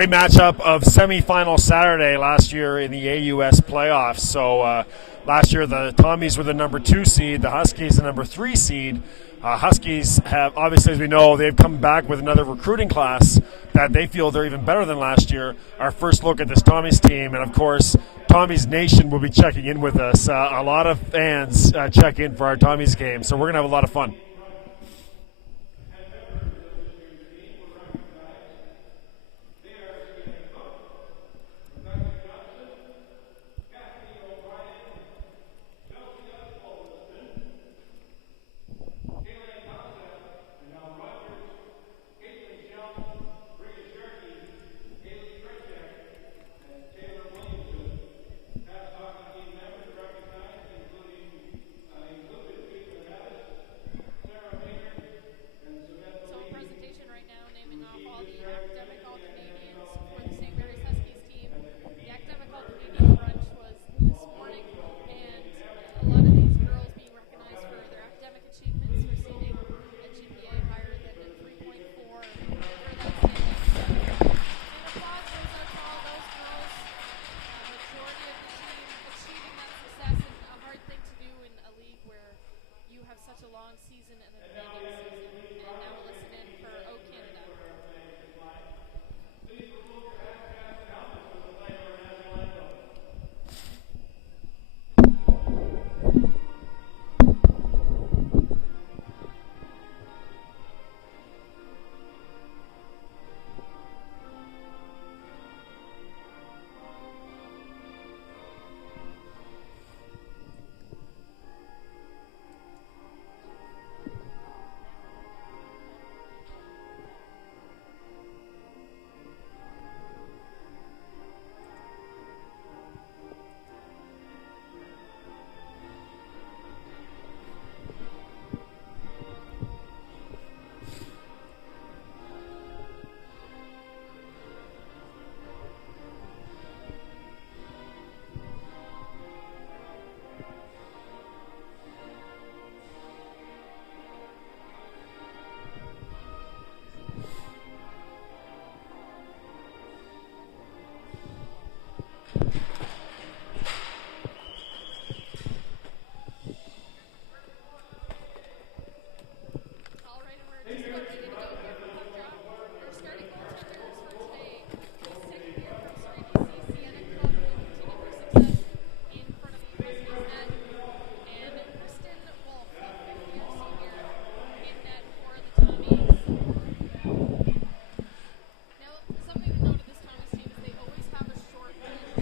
great matchup of semifinal Saturday last year in the AUS playoffs. So last year the Tommies were the number 2 seed, the Huskies the number 3 seed. Huskies have, obviously, as we know, they've come back with another recruiting class that they feel they're even better than last year. Our first look at this Tommies team, and of course, Tommies Nation will be checking in with us. A lot of fans check in for our Tommies game, so we're going to have a lot of fun.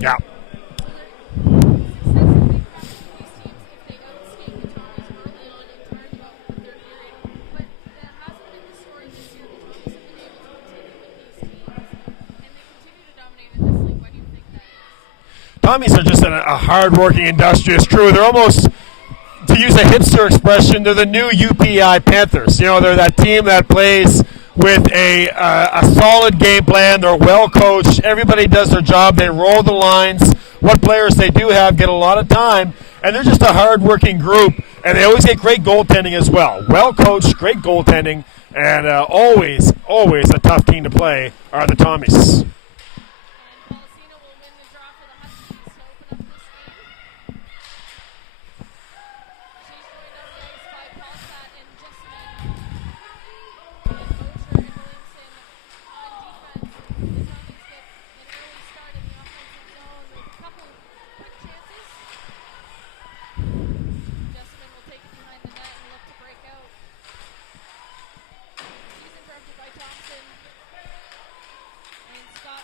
Yeah. Tommies are just a hard-working, industrious crew. They're almost, to use a hipster expression, they're the new UPI Panthers. You know, they're that team that plays with a solid game plan. They're well coached. Everybody does their job. They roll the lines. What players they do have get a lot of time, and they're just a hard-working group, and they always get great goaltending as well. Well coached, great goaltending, and always a tough team to play are the Tommies. Scott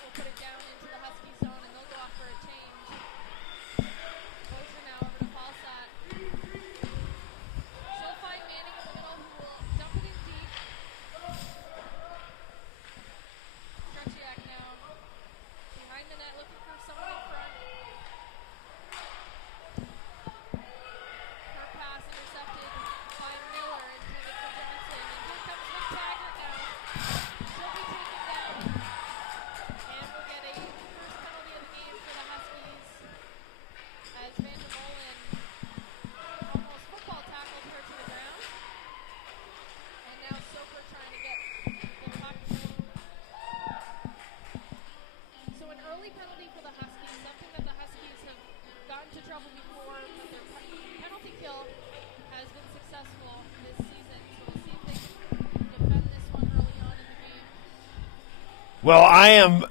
Well, I am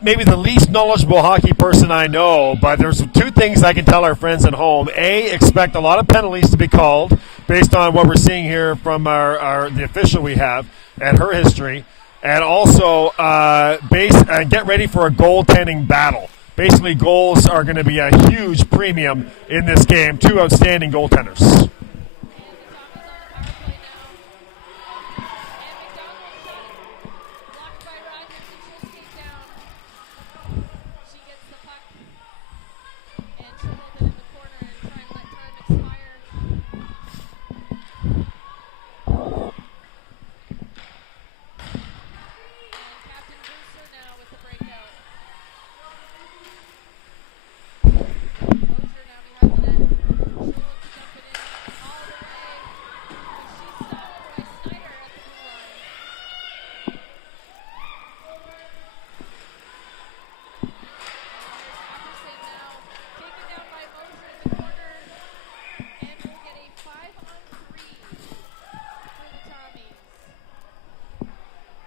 maybe the least knowledgeable hockey person I know, but there's two things I can tell our friends at home. A, expect a lot of penalties to be called based on what we're seeing here from the official we have and her history. And also get ready for a goaltending battle. Basically, goals are going to be a huge premium in this game. Two outstanding goaltenders.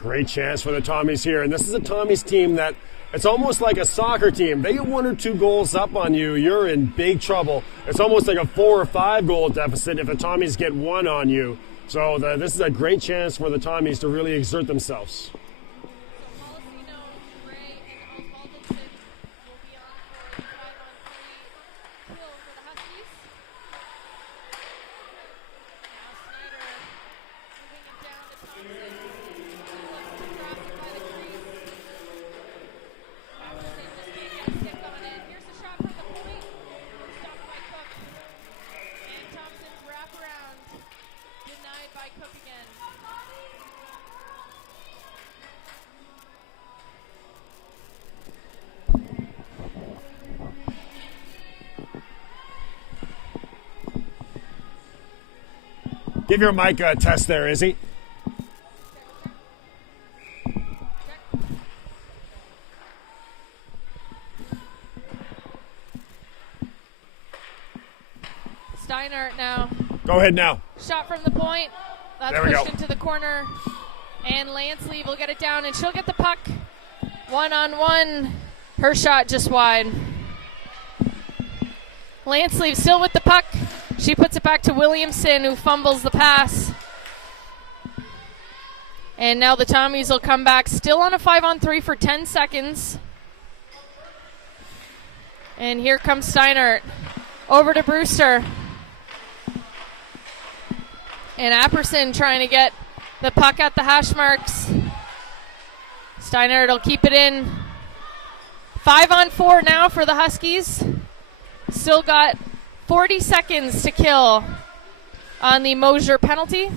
Great chance for the Tommies here. And this is a Tommies team that it's almost like a soccer team. They get 1 or 2 goals up on you, you're in big trouble. It's almost like a 4 or 5 goal deficit if the Tommies get 1 on you. So this is a great chance for the Tommies to really exert themselves. Give your mic a test there, Izzy. Steinert now. Go ahead now. Shot from the point. That's pushed into the corner. And Lansley will get it down, and she'll get the puck. 1-on-1. Her shot just wide. Lansley still with the puck. She puts it back to Williamson, who fumbles the pass. And now the Tommies will come back, still on a 5-on-3 for 10 seconds. And here comes Steinert. Over to Brewster. And Apperson trying to get the puck at the hash marks. Steinert will keep it in. 5-on-4 now for the Huskies. Still got 40 seconds to kill on the Mosier penalty.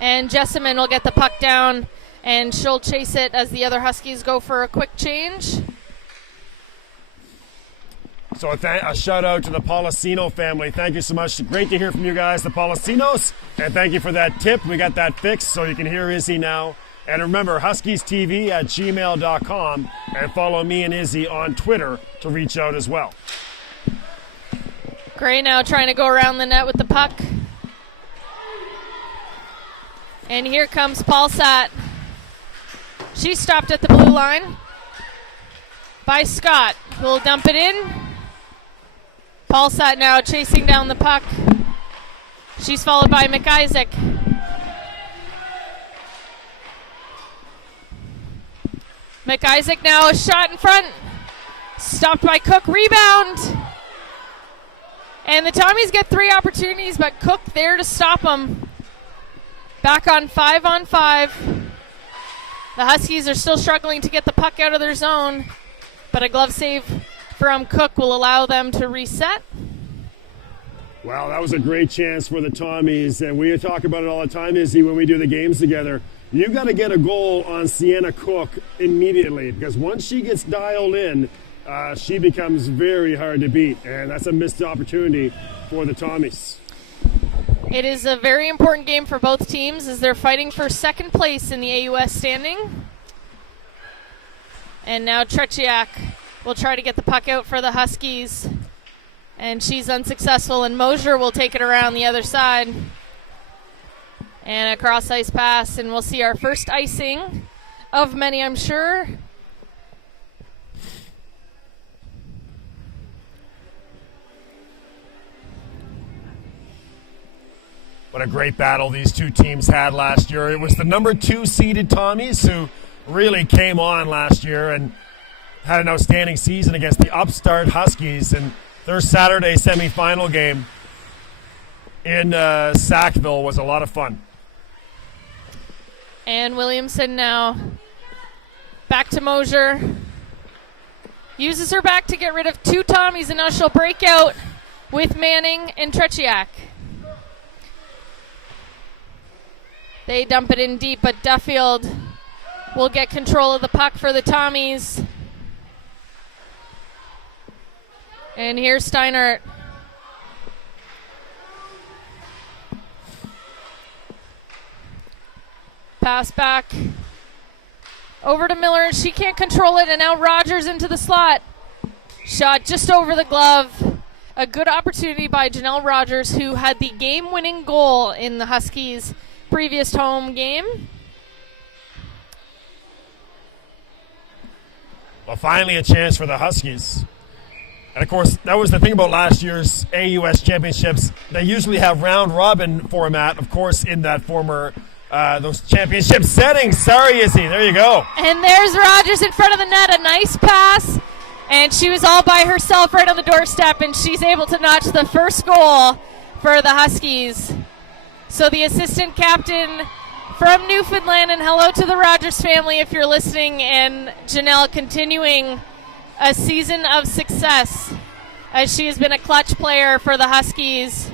And Jessamine will get the puck down, and she'll chase it as the other Huskies go for a quick change. So a shout out to the Policino family. Thank you so much. Great to hear from you guys, the Policinos. And thank you for that tip. We got that fixed so you can hear Izzy now. And remember, HuskiesTV@gmail.com, and follow me and Izzy on Twitter to reach out as well. Gray now trying to go around the net with the puck. And here comes Paulsat. She's stopped at the blue line by Scott, who will dump it in. Paulsat now chasing down the puck. She's followed by McIsaac. McIsaac now a shot in front. Stopped by Cook. Rebound. And the Tommies get 3 opportunities, but Cook there to stop them. Back on 5-on-5. The Huskies are still struggling to get the puck out of their zone, but a glove save from Cook will allow them to reset. Wow, that was a great chance for the Tommies, and we talk about it all the time, Izzy, when we do the games together. You got to get a goal on Sienna Cook immediately, because once she gets dialed in, she becomes very hard to beat, and that's a missed opportunity for the Tommies. It is a very important game for both teams as they're fighting for second place in the AUS standing. And now Tretiak will try to get the puck out for the Huskies, and she's unsuccessful, and Mosier will take it around the other side. And a cross-ice pass, and we'll see our first icing of many, I'm sure. What a great battle these two teams had last year. It was the number 2 seeded Tommies who really came on last year and had an outstanding season against the upstart Huskies in their Saturday semifinal game in Sackville. Was a lot of fun. And Williamson now back to Mosier. Uses her back to get rid of 2 Tommies, and now she'll break out with Manning and Tretiak. They dump it in deep, but Duffield will get control of the puck for the Tommies. And here's Steinert. Pass back over to Miller, and she can't control it, and now Rogers into the slot. Shot just over the glove. A good opportunity by Janelle Rogers, who had the game-winning goal in the Huskies' previous home game. Well, finally a chance for the Huskies. And of course, that was the thing about last year's AUS championships. They usually have round-robin format, of course, in that former those championship settings. Sorry, Izzy. There you go. And there's Rogers in front of the net. A nice pass. And she was all by herself right on the doorstep, and she's able to notch the first goal for the Huskies. So the assistant captain from Newfoundland, and hello to the Rogers family if you're listening, and Janelle continuing a season of success as she has been a clutch player for the Huskies.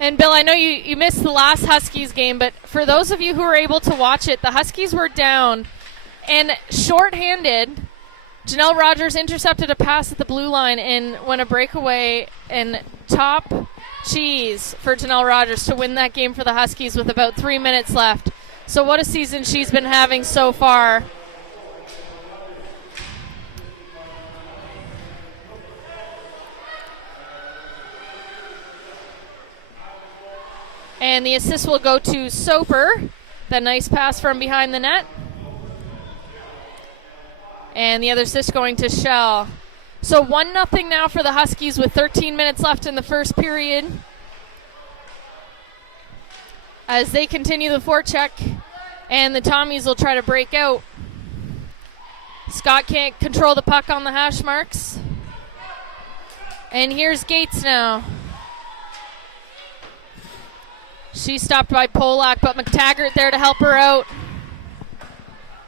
And Bill, I know you missed the last Huskies game, but for those of you who were able to watch it, the Huskies were down and shorthanded. Janelle Rogers intercepted a pass at the blue line and went a breakaway, and top cheese for Janelle Rogers to win that game for the Huskies with about 3 minutes left. So what a season she's been having so far. And the assist will go to Soper. That nice pass from behind the net. And the other assist going to Shell. So 1-0 now for the Huskies with 13 minutes left in the first period. As they continue the forecheck, and the Tommies will try to break out. Scott can't control the puck on the hash marks. And here's Gates now. She's stopped by Polak, but McTaggart there to help her out.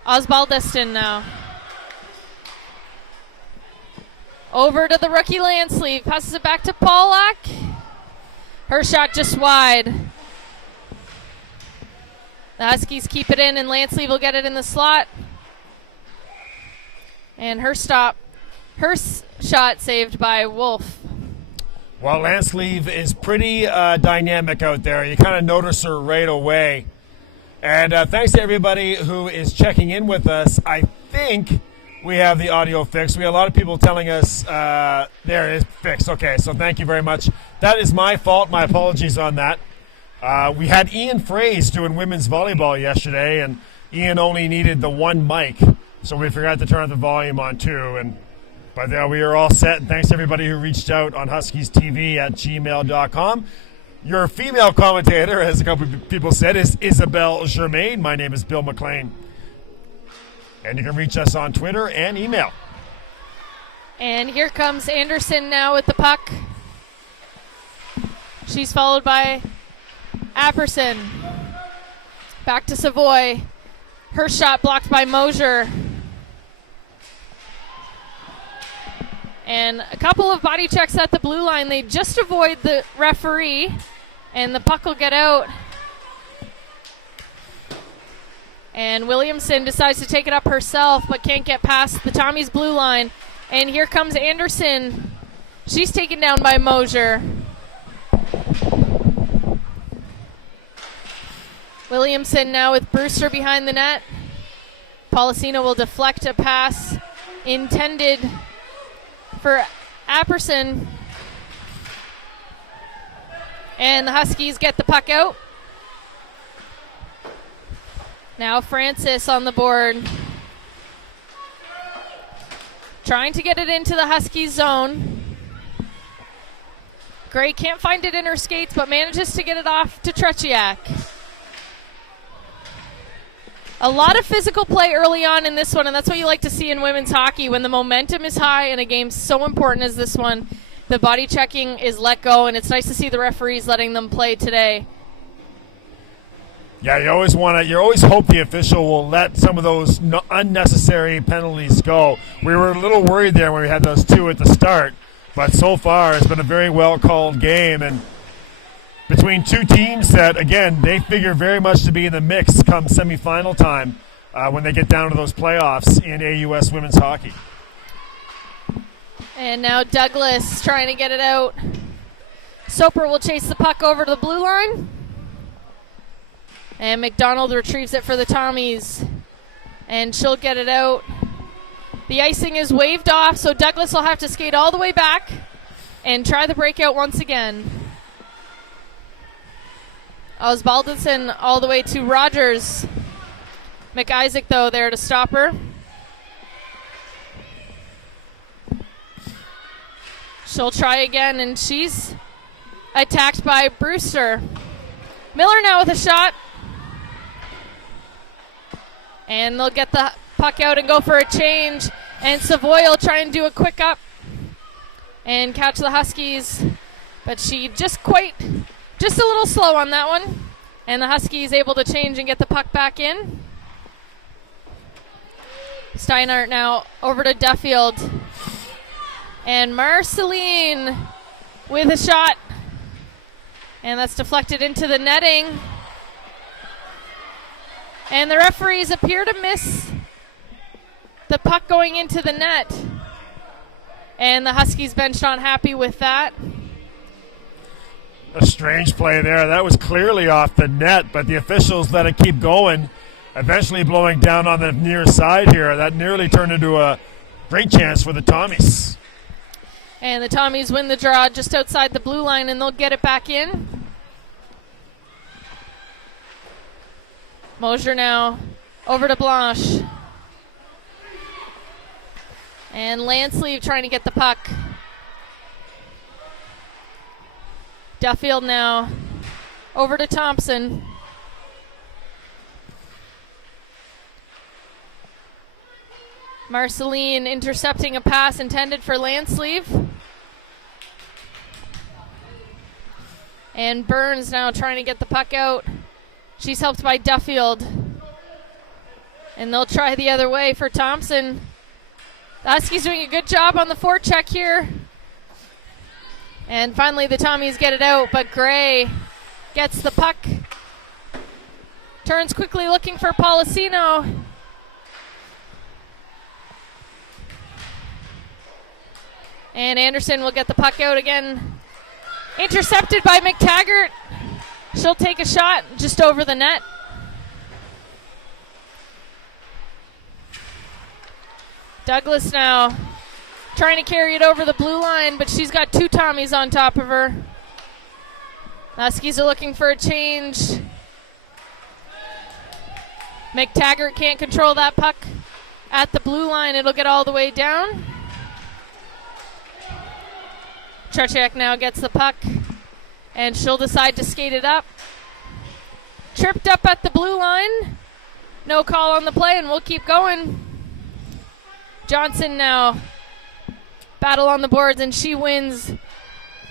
Osbaldeston now. Over to the rookie Landsleeve. Passes it back to Polak. Her shot just wide. The Huskies keep it in, and Landsleeve will get it in the slot. And her shot saved by Wolf. Well, Landsleeve is pretty dynamic out there. You kind of notice her right away. And thanks to everybody who is checking in with us. I think we have the audio fixed. We have a lot of people telling us there it is fixed. Okay, so thank you very much. That is my fault. My apologies on that. We had Ian Fraze doing women's volleyball yesterday, and Ian only needed the one mic, so we forgot to turn the volume on too. But we are all set, and thanks to everybody who reached out on huskiestv@gmail.com. Your female commentator, as a couple of people said, is Isabelle Germain. My name is Bill McLean. And you can reach us on Twitter and email. And here comes Anderson now with the puck. She's followed by Apperson. Back to Savoy. Her shot blocked by Mosier. And a couple of body checks at the blue line. They just avoid the referee, and the puck will get out. And Williamson decides to take it up herself, but can't get past the Tommies blue line. And here comes Anderson. She's taken down by Mosier. Williamson now with Brewster behind the net. Policino will deflect a pass intended for Apperson. And the Huskies get the puck out. Now Francis on the board. Trying to get it into the Huskies zone. Gray can't find it in her skates, but manages to get it off to Tretiak. A lot of physical play early on in this one, and that's what you like to see in women's hockey. When the momentum is high in a game so important as this one, the body checking is let go, and it's nice to see the referees letting them play today. Yeah, you always hope the official will let some of those unnecessary penalties go. We were a little worried there when we had those two at the start, but so far it's been a very well-called game, and between two teams that, again, they figure very much to be in the mix come semifinal time when they get down to those playoffs in AUS women's hockey. And now Douglas trying to get it out. Soper will chase the puck over to the blue line. And McDonald retrieves it for the Tommies. And she'll get it out. The icing is waved off, so Douglas will have to skate all the way back and try the breakout once again. Osbaldinson all the way to Rogers. McIsaac, though, there to stop her. She'll try again, and she's attacked by Brewster. Miller now with a shot. And they'll get the puck out and go for a change. And Savoy will try and do a quick up and catch the Huskies. But she just a little slow on that one. And the Huskies able to change and get the puck back in. Steinhardt now over to Duffield. And Marceline with a shot. And that's deflected into the netting. And the referees appear to miss the puck going into the net. And the Huskies bench not happy with that. A strange play there. That was clearly off the net, but the officials let it keep going, eventually blowing down on the near side here. That nearly turned into a great chance for the Tommies. And the Tommies win the draw just outside the blue line, and they'll get it back in. Mosier now over to Blanche. And Landsleeve trying to get the puck. Duffield now over to Thompson. Marceline intercepting a pass intended for Landsleeve. And Burns now trying to get the puck out. She's helped by Duffield. And they'll try the other way for Thompson. The Huskies doing a good job on the forecheck here. And finally the Tommies get it out, but Gray gets the puck. Turns quickly looking for Policino. And Anderson will get the puck out again. Intercepted by McTaggart. She'll take a shot just over the net. Douglas now trying to carry it over the blue line, but she's got two Tommies on top of her. Huskies are looking for a change. McTaggart can't control that puck at the blue line. It'll get all the way down. Tretiak now gets the puck, and she'll decide to skate it up. Tripped up at the blue line. No call on the play, and we'll keep going. Johnson now battle on the boards, and she wins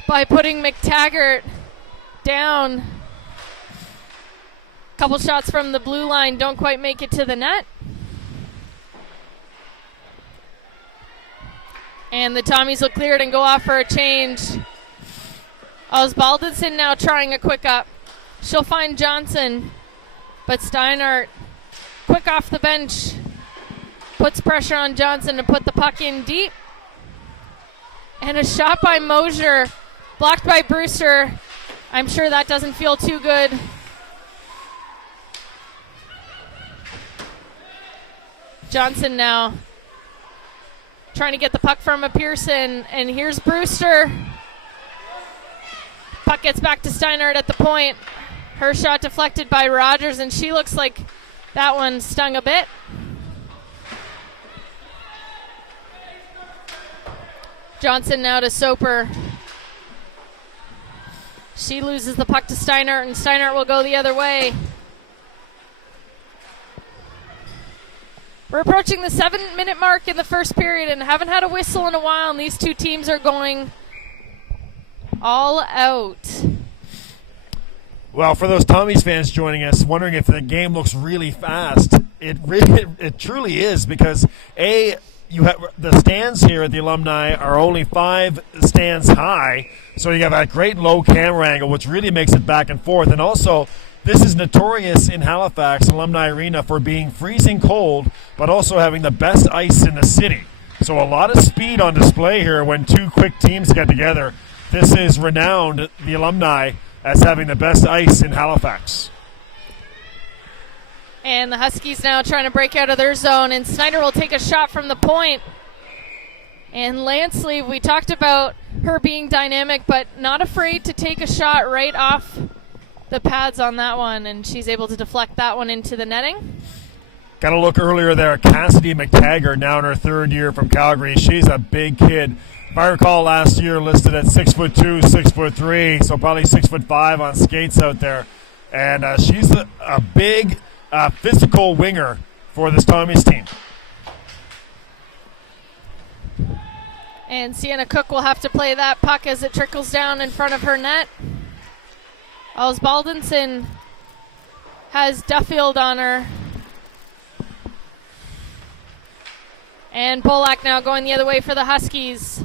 by putting McTaggart down. Couple shots from the blue line don't quite make it to the net. And the Tommies will clear it and go off for a change. Osbaldinson now trying a quick up. She'll find Johnson, but Steinhardt, quick off the bench, puts pressure on Johnson to put the puck in deep. And a shot by Mosier, blocked by Brewster. I'm sure that doesn't feel too good. Johnson now trying to get the puck from a Pearson, and here's Brewster. Puck gets back to Steinhardt at the point. Her shot deflected by Rogers, and she looks like That one stung a bit. Johnson now to Soper. She loses the puck to Steinert, and Steinert will go the other way. We're approaching the 7-minute mark in the first period and haven't had a whistle in a while, and these two teams are going all out. Well, for those Tommies fans joining us, wondering if the game looks really fast, it truly is, because you have the stands here at the Alumni are only 5 stands high, so you have a great low camera angle, which really makes it back and forth. And also, this is notorious in Halifax, Alumni Arena, for being freezing cold, but also having the best ice in the city. So a lot of speed on display here when two quick teams get together. This is renowned, the Alumni, as having the best ice in Halifax. And the Huskies now trying to break out of their zone, and Snyder will take a shot from the point. And Lansley, we talked about her being dynamic, but not afraid to take a shot right off the pads on that one, and she's able to deflect that one into the netting. Got to look earlier there. Cassidy McTaggart, now in her 3rd year from Calgary. She's a big kid. If I recall, last year listed at 6'2", 6'3", so probably 6'5" on skates out there. And she's a big physical winger for this Tommies team. And Sienna Cook will have to play that puck as it trickles down in front of her net. Els Baldenson has Duffield on her. And Polak now going the other way for the Huskies.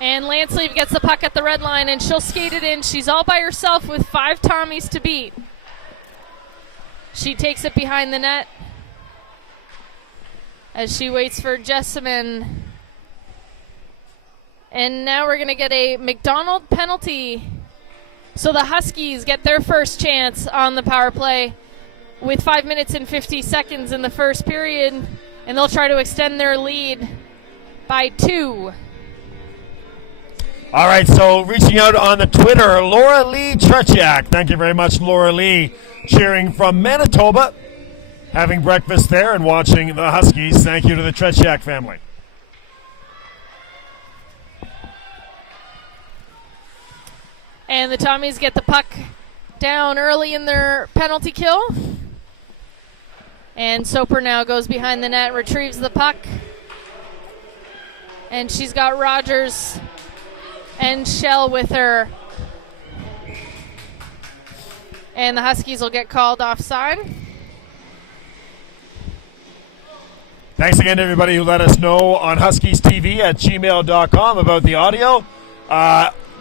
And Lansleeve gets the puck at the red line, and she'll skate it in. She's all by herself with 5 Tommies to beat. She takes it behind the net as she waits for Jessamine. And now we're going to get a McDonald penalty. So the Huskies get their first chance on the power play with 5 minutes and 50 seconds in the first period. And they'll try to extend their lead by 2. All right, so reaching out on the Twitter, Laura Lee Tretiak. Thank you very much, Laura Lee, cheering from Manitoba, having breakfast there and watching the Huskies. Thank you to the Tretiak family. And the Tommies get the puck down early in their penalty kill. And Soper now goes behind the net, retrieves the puck. And she's got Rogers and Shell with her. And the Huskies will get called offside. Thanks again to everybody who let us know on HuskiesTV at gmail.com about the audio.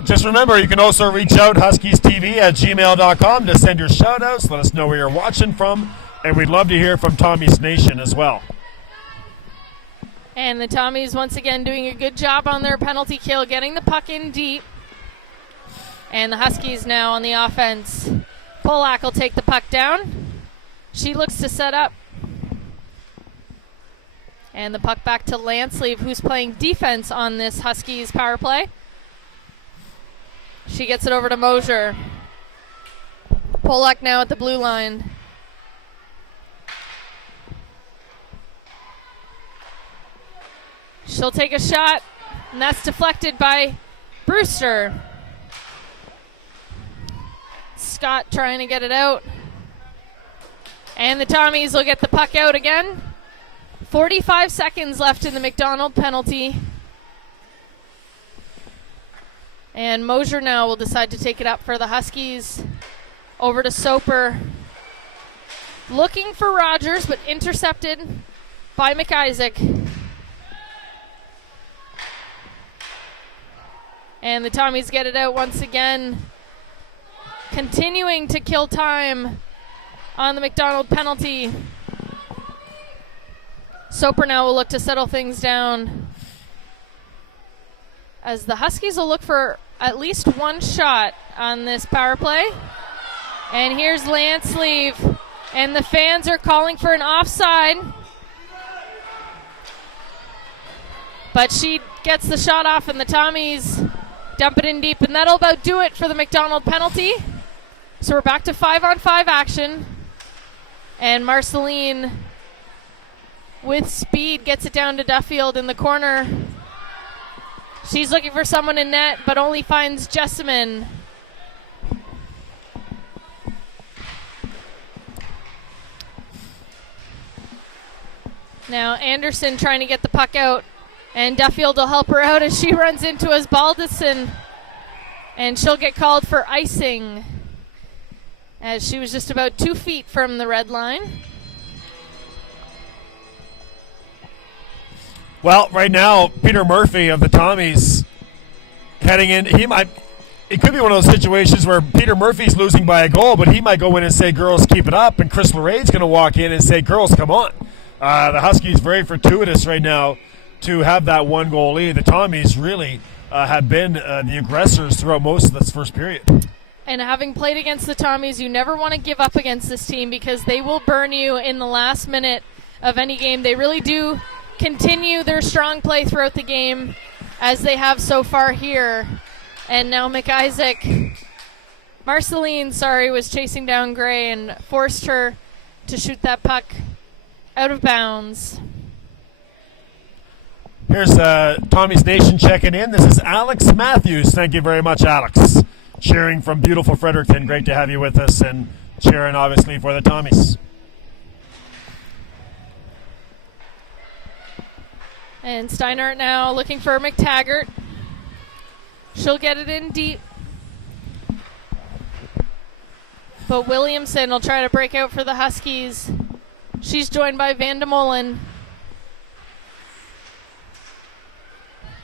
Just remember, you can also reach out HuskiesTV at gmail.com to send your shout-outs. Let us know where you're watching from. And we'd love to hear from Tommies Nation as well. And the Tommies once again doing a good job on their penalty kill, getting the puck in deep. And the Huskies now on the offense. Polak will take the puck down. She looks to set up. And the puck back to Lansleeve, who's playing defense on this Huskies power play. She gets it over to Mosier. Polak now at the blue line. She'll take a shot, and that's deflected by Brewster. Scott trying to get it out. And the Tommies will get the puck out again. 45 seconds left in the McDonald penalty. And Mosier now will decide to take it up for the Huskies. Over to Soper. Looking for Rogers, but intercepted by McIsaac. And the Tommies get it out once again. Continuing to kill time on the McDonald penalty. Soper now will look to settle things down, as the Huskies will look for at least one shot on this power play. And here's Lansleeve, and the fans are calling for an offside. But she gets the shot off, and the Tommies dump it in deep, and that'll about do it for the McDonald penalty. So we're back to 5-on-5 action. And Marceline, with speed, gets it down to Duffield in the corner. She's looking for someone in net, but only finds Jessamine. Now Anderson trying to get the puck out, and Duffield will help her out as she runs into Osbaldiston, and she'll get called for icing as she was just about 2 feet from the red line. Well, right now, Peter Murphy of the Tommies heading in. It could be one of those situations where Peter Murphy's losing by a goal, but he might go in and say, girls, keep it up. And Chris Lorraine's going to walk in and say, girls, come on. The Huskies very fortuitous right now to have that 1-goal lead. The Tommies really have been the aggressors throughout most of this first period. And having played against the Tommies, you never want to give up against this team because they will burn you in the last minute of any game. They really do continue their strong play throughout the game as they have so far here. And now Marceline, was chasing down Gray and forced her to shoot that puck out of bounds. Here's Tommy's Nation checking in. This is Alex Matthews. Thank you very much, Alex. Cheering from beautiful Fredericton. Great to have you with us and cheering, obviously, for the Tommies. And Steinhardt now looking for McTaggart. She'll get it in deep. But Williamson will try to break out for the Huskies. She's joined by Van de Molen.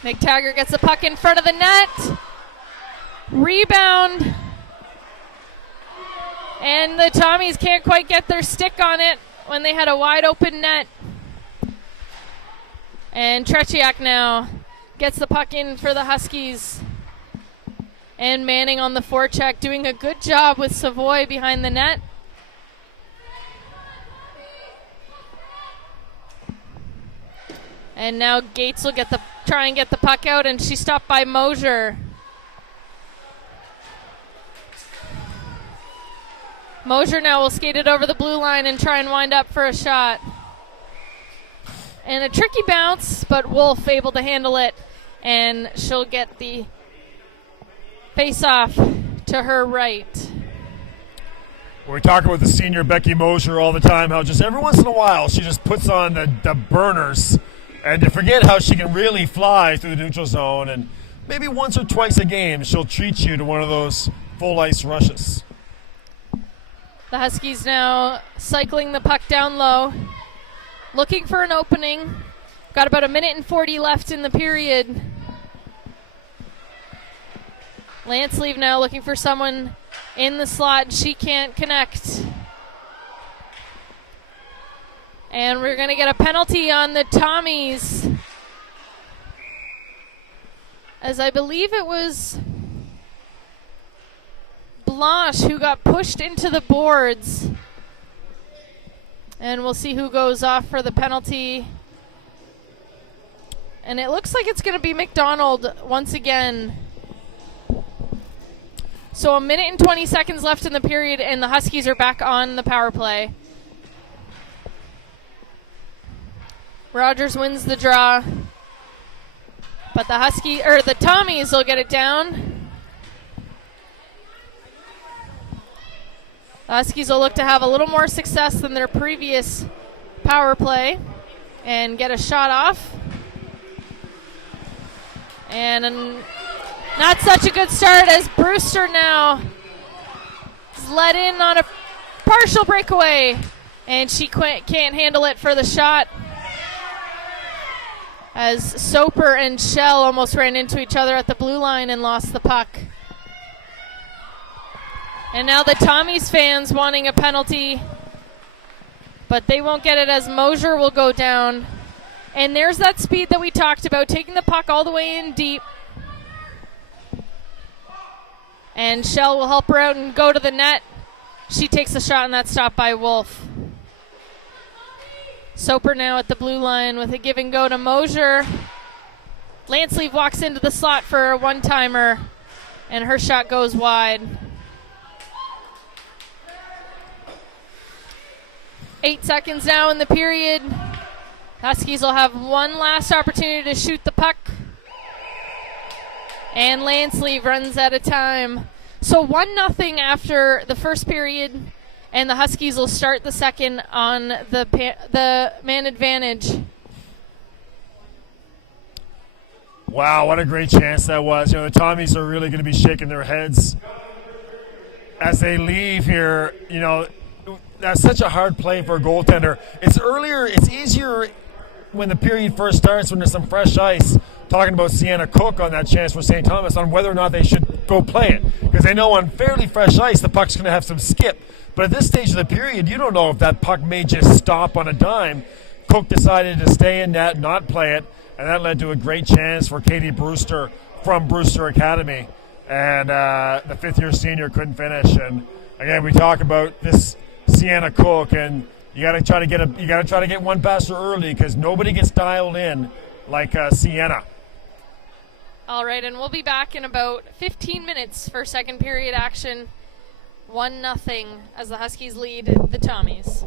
McTaggart gets the puck in front of the net. Rebound. And the Tommies can't quite get their stick on it when they had a wide open net. And Tretiak now gets the puck in for the Huskies. And Manning on the forecheck, doing a good job with Savoy behind the net. And now Gates will try and get the puck out, and she's stopped by Mosier. Mosier now will skate it over the blue line and try and wind up for a shot. And a tricky bounce, but Wolf able to handle it, and she'll get the face-off to her right. We talk about the senior Becky Mosier all the time, how just every once in a while she just puts on the burners and to forget how she can really fly through the neutral zone, and maybe once or twice a game she'll treat you to one of those full ice rushes. The Huskies now cycling the puck down low, looking for an opening. Got about 1:40 left in the period. Lanceleave now looking for someone in the slot. She can't connect. And we're going to get a penalty on the Tommies, as I believe it was Blanche who got pushed into the boards. And we'll see who goes off for the penalty. And it looks like it's going to be McDonald once again. So 1:20 left in the period, and the Huskies are back on the power play. Rogers wins the draw, but the Tommies will get it down. The Huskies will look to have a little more success than their previous power play and get a shot off. And not such a good start, as Brewster now is let in on a partial breakaway, and she can't handle it for the shot, as Soper and Shell almost ran into each other at the blue line and lost the puck. And now the Tommies fans wanting a penalty, but they won't get it, as Mosier will go down. And there's that speed that we talked about, taking the puck all the way in deep. And Shell will help her out and go to the net. She takes a shot, and that's stopped by Wolf. Soper now at the blue line with a give and go to Mosier. Lanceleave walks into the slot for a one-timer, and her shot goes wide. 8 seconds now in the period. Huskies will have one last opportunity to shoot the puck. And Lansley runs out of time. So 1-0 after the first period, and the Huskies will start the second on the man advantage. Wow, what a great chance that was. The Tommies are really going to be shaking their heads as they leave here. That's such a hard play for a goaltender. It's easier when the period first starts, when there's some fresh ice, talking about Sienna Cook on that chance for St. Thomas on whether or not they should go play it. Because they know on fairly fresh ice, the puck's going to have some skip. But at this stage of the period, you don't know if that puck may just stop on a dime. Cook decided to stay in net, not play it, and that led to a great chance for Katie Brewster from Brewster Academy. And the fifth-year senior couldn't finish. And again, we talk about this Sienna Cook, and you got to try to get one past her early because nobody gets dialed in like Sienna. All right, and we'll be back in about 15 minutes for second period action. 1-0 as the Huskies lead the Tommies.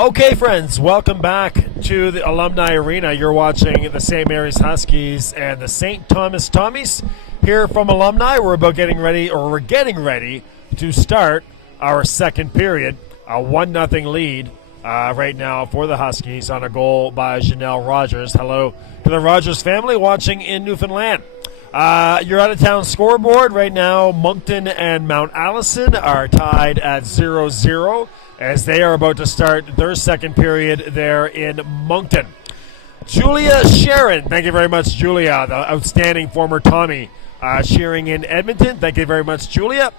Okay, friends, welcome back to the Alumni Arena. You're watching the St. Mary's Huskies and the St. Thomas Tommies here from Alumni. We're getting ready to start our second period. A 1-0 lead right now for the Huskies on a goal by Janelle Rogers. Hello to the Rogers family watching in Newfoundland. Your out-of-town scoreboard right now, Moncton and Mount Allison are tied at 0-0 as they are about to start their second period there in Moncton. Julia Sharon, thank you very much, Julia, the outstanding former Tommy, cheering in Edmonton. Thank you very much, Julia,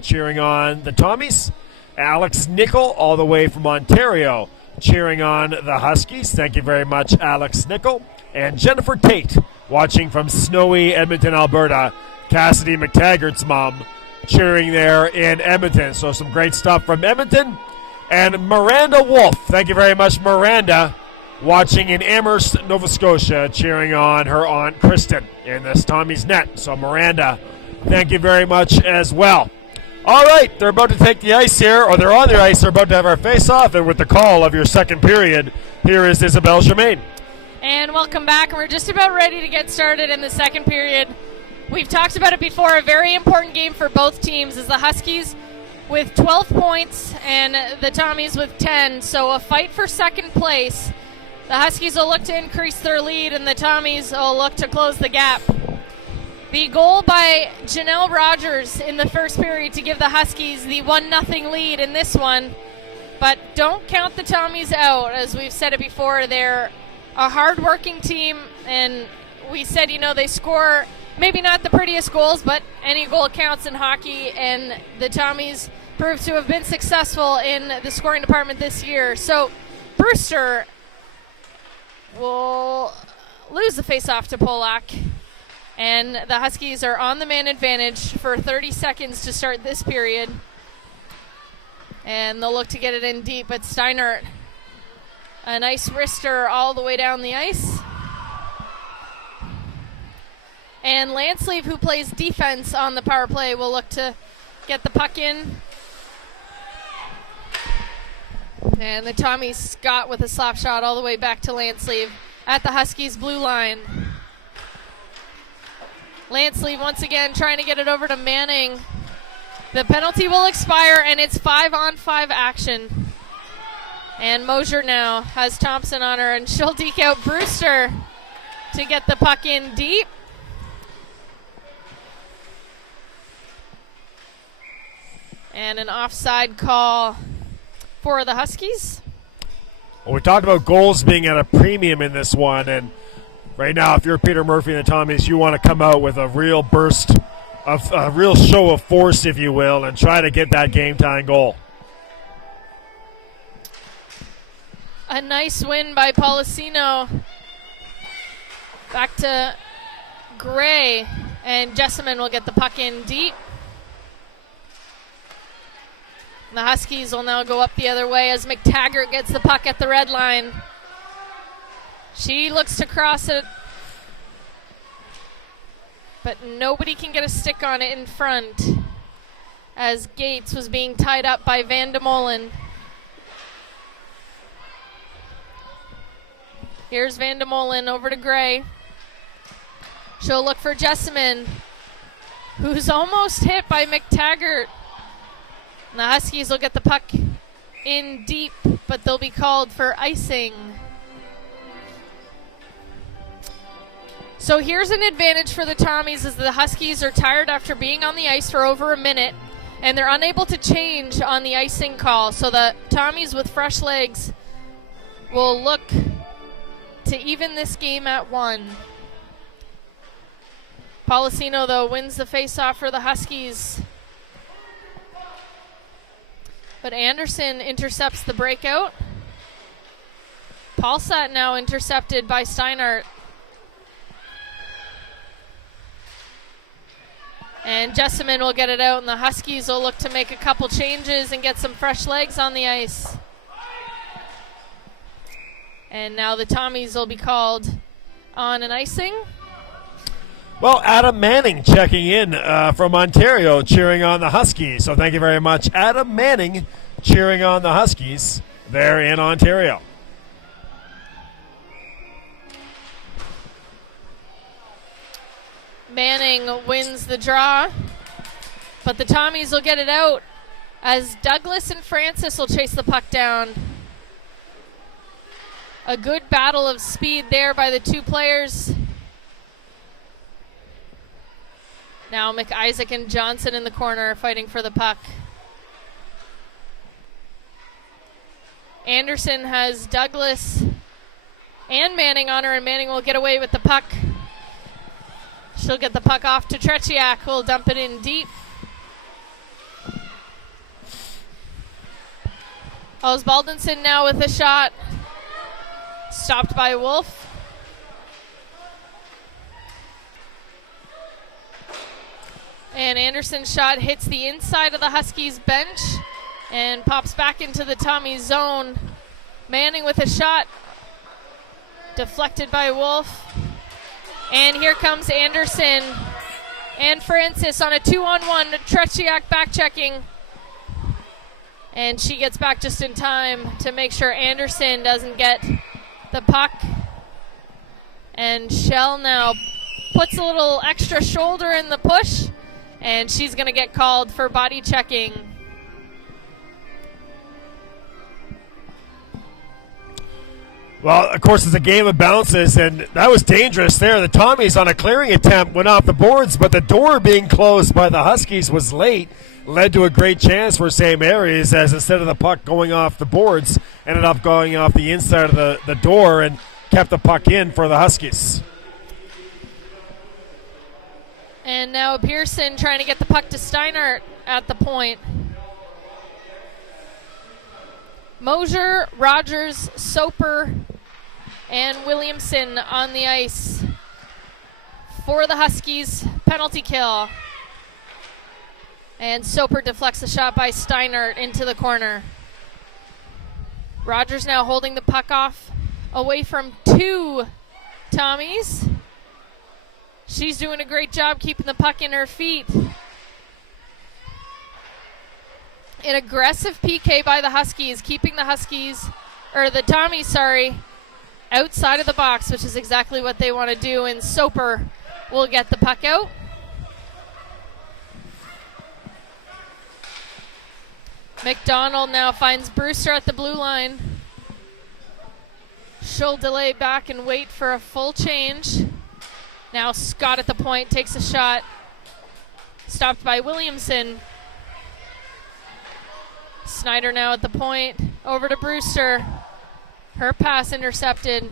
cheering on the Tommies. Alex Nickel, all the way from Ontario, cheering on the Huskies. Thank you very much, Alex Nickel. And Jennifer Tate, watching from snowy Edmonton, Alberta. Cassidy McTaggart's mom, cheering there in Edmonton. So some great stuff from Edmonton. And Miranda Wolf, thank you very much, Miranda, watching in Amherst, Nova Scotia, cheering on her aunt Kristen in this Tommy's net. So Miranda, thank you very much as well. All right, they're about to take the ice here, or they're on the ice. They're about to have our face-off, and with the call of your second period, here is Isabel Germain. And welcome back. We're just about ready to get started in the second period. We've talked about it before. A very important game for both teams is the Huskies with 12 points and the Tommies with 10. So a fight for second place. The Huskies will look to increase their lead, and the Tommies will look to close the gap. The goal by Janelle Rogers in the first period to give the Huskies the 1-0 lead in this one. But don't count the Tommies out. As we've said it before, they're a hard-working team, and we said, they score maybe not the prettiest goals, but any goal counts in hockey, and the Tommies proved to have been successful in the scoring department this year. So Brewster will lose the face-off to Polak, and the Huskies are on the man advantage for 30 seconds to start this period, and they'll look to get it in deep, but Steinert, a nice wrister all the way down the ice. And Lansleeve, who plays defense on the power play, will look to get the puck in. And the Tommy Scott with a slap shot all the way back to Lansleeve at the Huskies' blue line. Lansleeve once again trying to get it over to Manning. The penalty will expire, and it's 5-on-5 action. And Mosier now has Thompson on her, and she'll deke out Brewster to get the puck in deep. And an offside call for the Huskies. Well, we talked about goals being at a premium in this one, and right now, if you're Peter Murphy and the Tommies, you want to come out with a real burst of a real show of force, if you will, and try to get that game-tying goal. A nice win by Policino. Back to Gray, and Jessamine will get the puck in deep. And the Huskies will now go up the other way as McTaggart gets the puck at the red line. She looks to cross it, but nobody can get a stick on it in front as Gates was being tied up by Van de Molen. Here's Van de Molen over to Gray. She'll look for Jessamine, who's almost hit by McTaggart. And the Huskies will get the puck in deep, but they'll be called for icing. So here's an advantage for the Tommies as the Huskies are tired after being on the ice for over a minute, and they're unable to change on the icing call. So the Tommies with fresh legs will look to even this game at 1. Policino, though, wins the faceoff for the Huskies. But Anderson intercepts the breakout. Paulsat now intercepted by Steinert. And Jessamine will get it out, and the Huskies will look to make a couple changes and get some fresh legs on the ice. And now the Tommies will be called on an icing. Well, Adam Manning checking in from Ontario, cheering on the Huskies. So thank you very much, Adam Manning, cheering on the Huskies there in Ontario. Manning wins the draw, but the Tommies will get it out as Douglas and Francis will chase the puck down. A good battle of speed there by the two players. Now McIsaac and Johnson in the corner fighting for the puck. Anderson has Douglas and Manning on her, and Manning will get away with the puck. She'll get the puck off to Tretiak, who'll dump it in deep. Osbaldinson now with a shot. Stopped by Wolf. And Anderson's shot hits the inside of the Huskies bench and pops back into the Tommies zone. Manning with a shot. Deflected by Wolf. And here comes Anderson and Francis on a 2-on-1. Tretiak back checking. And she gets back just in time to make sure Anderson doesn't get the puck. And Shell now puts a little extra shoulder in the push. And she's going to get called for body checking. Well, of course, it's a game of bounces, and that was dangerous there. The Tommies on a clearing attempt went off the boards, but the door being closed by the Huskies was late. Led to a great chance for St. Mary's, as instead of the puck going off the boards, ended up going off the inside of the door and kept the puck in for the Huskies. And now Pearson trying to get the puck to Steinert at the point. Mosier, Rogers, Soper, and Williamson on the ice for the Huskies. Penalty kill. And Soper deflects a shot by Steinert into the corner. Rogers now holding the puck off away from two Tommies. She's doing a great job keeping the puck in her feet. An aggressive PK by the Huskies, keeping the Tommies, outside of the box, which is exactly what they want to do, and Soper will get the puck out. McDonald now finds Brewster at the blue line. She'll delay back and wait for a full change. Now Scott at the point takes a shot. Stopped by Williamson. Snyder now at the point. Over to Brewster. Her pass intercepted.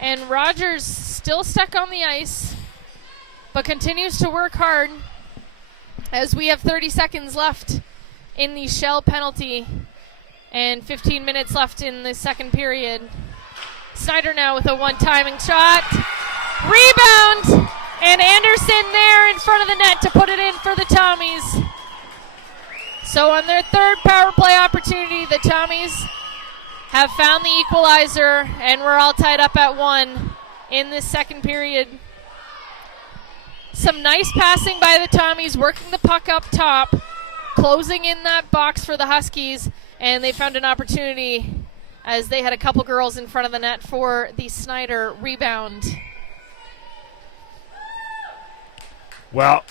And Rogers still stuck on the ice, but continues to work hard as we have 30 seconds left in the Shell penalty and 15 minutes left in the second period. Snyder now with a one-timing shot. Rebound! And Anderson there in front of the net to put it in for the Tommies. So on their third power play opportunity, the Tommies have found the equalizer, and we're all tied up at 1 in this second period. Some nice passing by the Tommies, working the puck up top, closing in that box for the Huskies, and they found an opportunity as they had a couple girls in front of the net for the Snyder rebound. Well,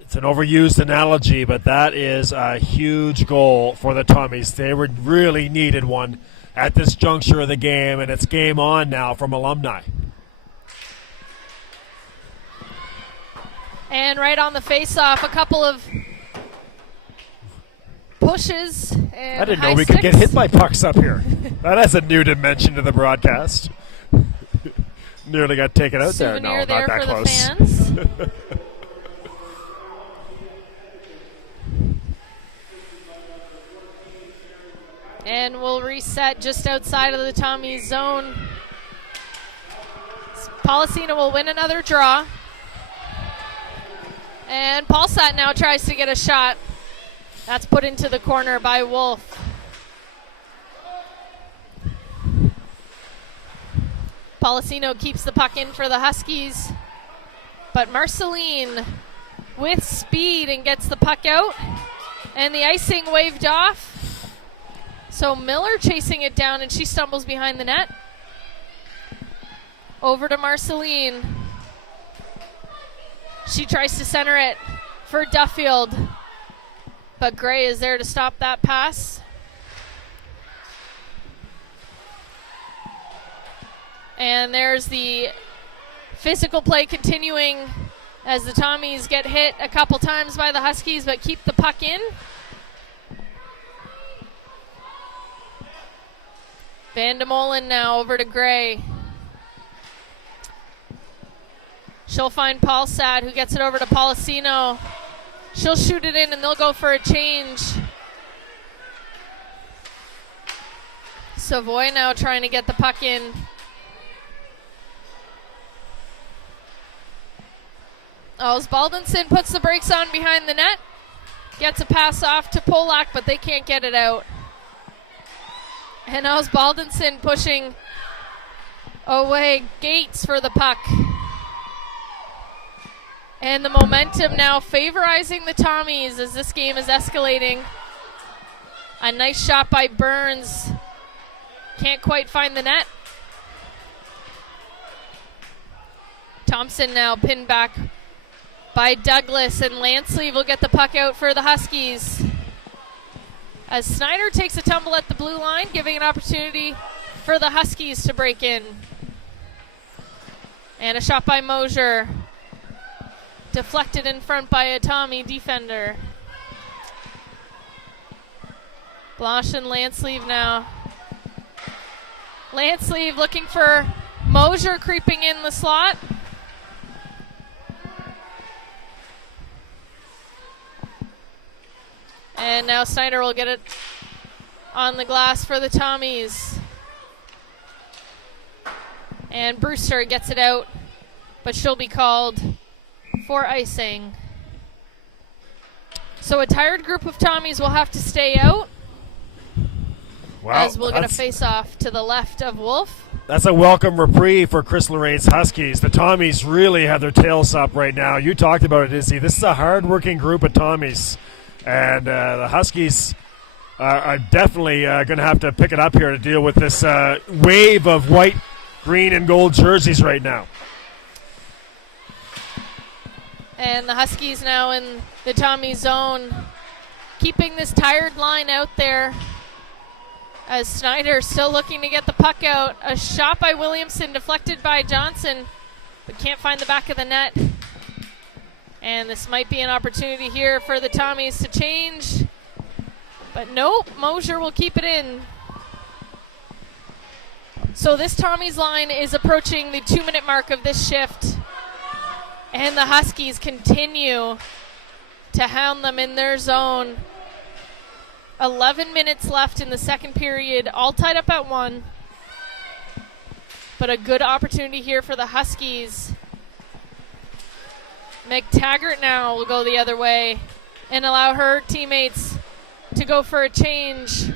it's an overused analogy, but that is a huge goal for the Tommies. They really needed one at this juncture of the game, and it's game on now from Alumni. And right on the face-off, a couple of pushes and I didn't know we could get hit by pucks up here. That has a new dimension to the broadcast. Nearly got taken out there. No, not that close. The fans. And we'll reset just outside of the Tommies zone. Policina will win another draw. And Paulsat now tries to get a shot. That's put into the corner by Wolf. Policino keeps the puck in for the Huskies. But Marceline with speed and gets the puck out. And the icing waved off. So Miller chasing it down, and she stumbles behind the net. Over to Marceline. She tries to center it for Duffield, but Gray is there to stop that pass. And there's the physical play continuing as the Tommies get hit a couple times by the Huskies, but keep the puck in. Van de Molen now over to Gray. She'll find Paul Sad, who gets it over to Policino. She'll shoot it in, and they'll go for a change. Savoy now trying to get the puck in. Baldenson puts the brakes on behind the net. Gets a pass off to Polak, but they can't get it out. And Baldenson pushing away Gates for the puck. And the momentum now favorizing the Tommies as this game is escalating. A nice shot by Burns. Can't quite find the net. Thompson now pinned back by Douglas, and Lansley will get the puck out for the Huskies. As Snyder takes a tumble at the blue line, giving an opportunity for the Huskies to break in. And a shot by Mosier. Deflected in front by a Tommy defender. Blanche and Lansleeve now. Lansleeve looking for Mosier creeping in the slot. And now Snyder will get it on the glass for the Tommies. And Brewster gets it out, but she'll be called for icing. So a tired group of Tommies will have to stay out. Wow, as we'll get a face-off to the left of Wolf. That's a welcome reprieve for Chris Lorraine's Huskies. The Tommies really have their tails up right now. You talked about it, Izzy. This is a hard-working group of Tommies. And the Huskies are definitely going to have to pick it up here to deal with this wave of white, green, and gold jerseys right now. And the Huskies now in the Tommy zone, keeping this tired line out there as Snyder still looking to get the puck out. A shot by Williamson, deflected by Johnson, but can't find the back of the net. And this might be an opportunity here for the Tommies to change. But nope, Mosier will keep it in. So this Tommies line is approaching the 2-minute mark of this shift. And the Huskies continue to hound them in their zone. 11 minutes left in the second period, all tied up at 1. But a good opportunity here for the Huskies. McTaggart now will go the other way and allow her teammates to go for a change.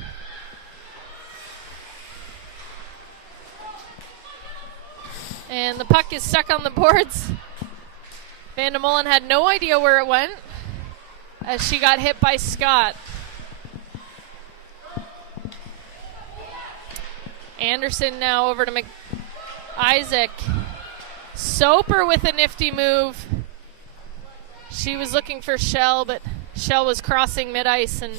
And the puck is stuck on the boards. Van de Molen had no idea where it went as she got hit by Scott. Anderson now over to Isaac. Soper with a nifty move. She was looking for Shell, but Shell was crossing mid-ice and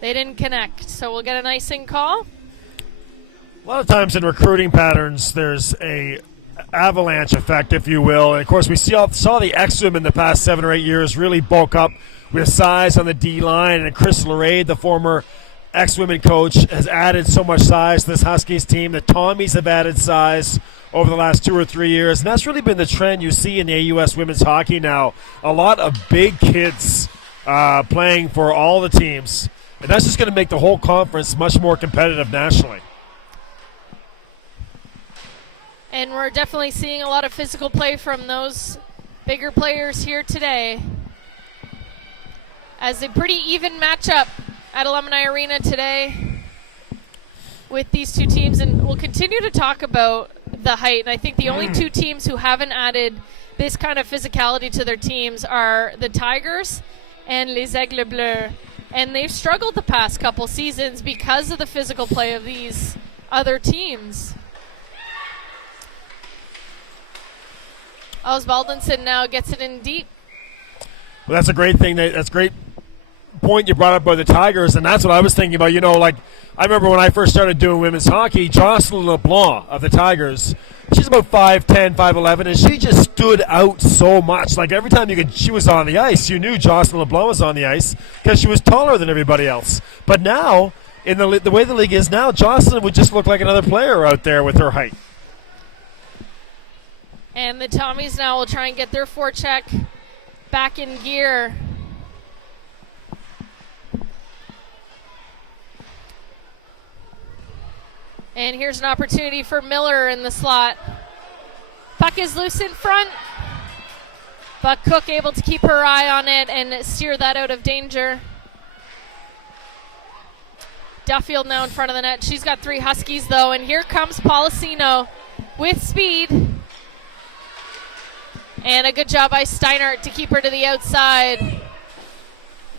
they didn't connect. So we'll get an icing call. A lot of times in recruiting patterns, there's a avalanche effect, if you will. And, of course, we saw the Exum in the past 7 or 8 years really bulk up with size on the D-line. And Chris Lorraine, the former ex-women coach, has added so much size to this Huskies team. The Tommies have added size over the last 2 or 3 years. And that's really been the trend you see in AUS women's hockey now. A lot of big kids playing for all the teams. And that's just going to make the whole conference much more competitive nationally. And we're definitely seeing a lot of physical play from those bigger players here today. As a pretty even matchup at Alumni Arena today with these two teams. And we'll continue to talk about the height. And I think the only two teams who haven't added this kind of physicality to their teams are the Tigers and Les Aigles Bleus. And they've struggled the past couple seasons because of the physical play of these other teams. Osbaldinson now gets it in deep. Well, that's a great thing. That's a great point you brought up about the Tigers, and that's what I was thinking about. Like I remember when I first started doing women's hockey, Jocelyn LeBlanc of the Tigers, she's about 5'10", 5'11", and she just stood out so much. Like every time she was on the ice, you knew Jocelyn LeBlanc was on the ice because she was taller than everybody else. But now, in the way the league is now, Jocelyn would just look like another player out there with her height. And the Tommies now will try and get their forecheck back in gear. And here's an opportunity for Miller in the slot. Puck is loose in front, but Cook able to keep her eye on it and steer that out of danger. Duffield now in front of the net. She's got 3 Huskies though, and here comes Policino with speed. And a good job by Steinert to keep her to the outside.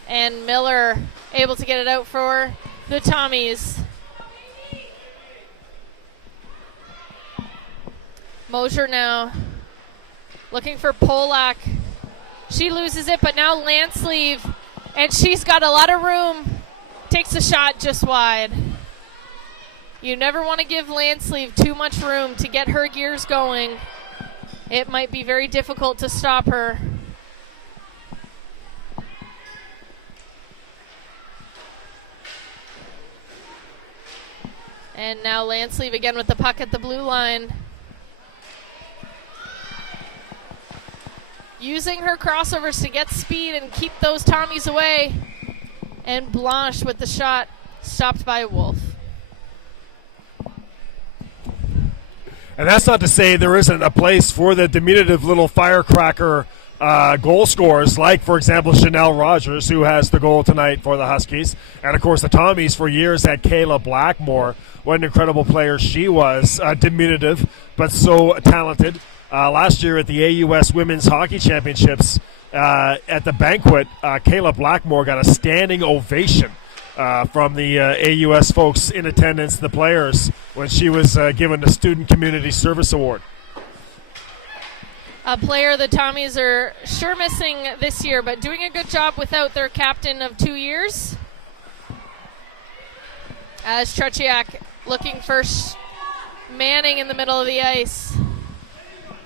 And Miller able to get it out for the Tommies. Mosier now looking for Polak. She loses it, but now Lansleeve, and she's got a lot of room. Takes a shot just wide. You never want to give Lansleeve too much room to get her gears going. It might be very difficult to stop her. And now Lansleeve again with the puck at the blue line. Using her crossovers to get speed and keep those Tommies away. And Blanche with the shot, stopped by Wolf. And that's not to say there isn't a place for the diminutive little firecracker goal scorers, like, for example, Chanel Rogers, who has the goal tonight for the Huskies. And, of course, the Tommies for years had Kayla Blackmore. What an incredible player she was. Diminutive, but so talented. Last year at the AUS Women's Hockey Championships, at the banquet, Kayla Blackmore got a standing ovation from the AUS folks in attendance, the players, when she was given the Student Community Service Award. A player the Tommies are sure missing this year, but doing a good job without their captain of 2 years. As Tretiak looking for Manning in the middle of the ice.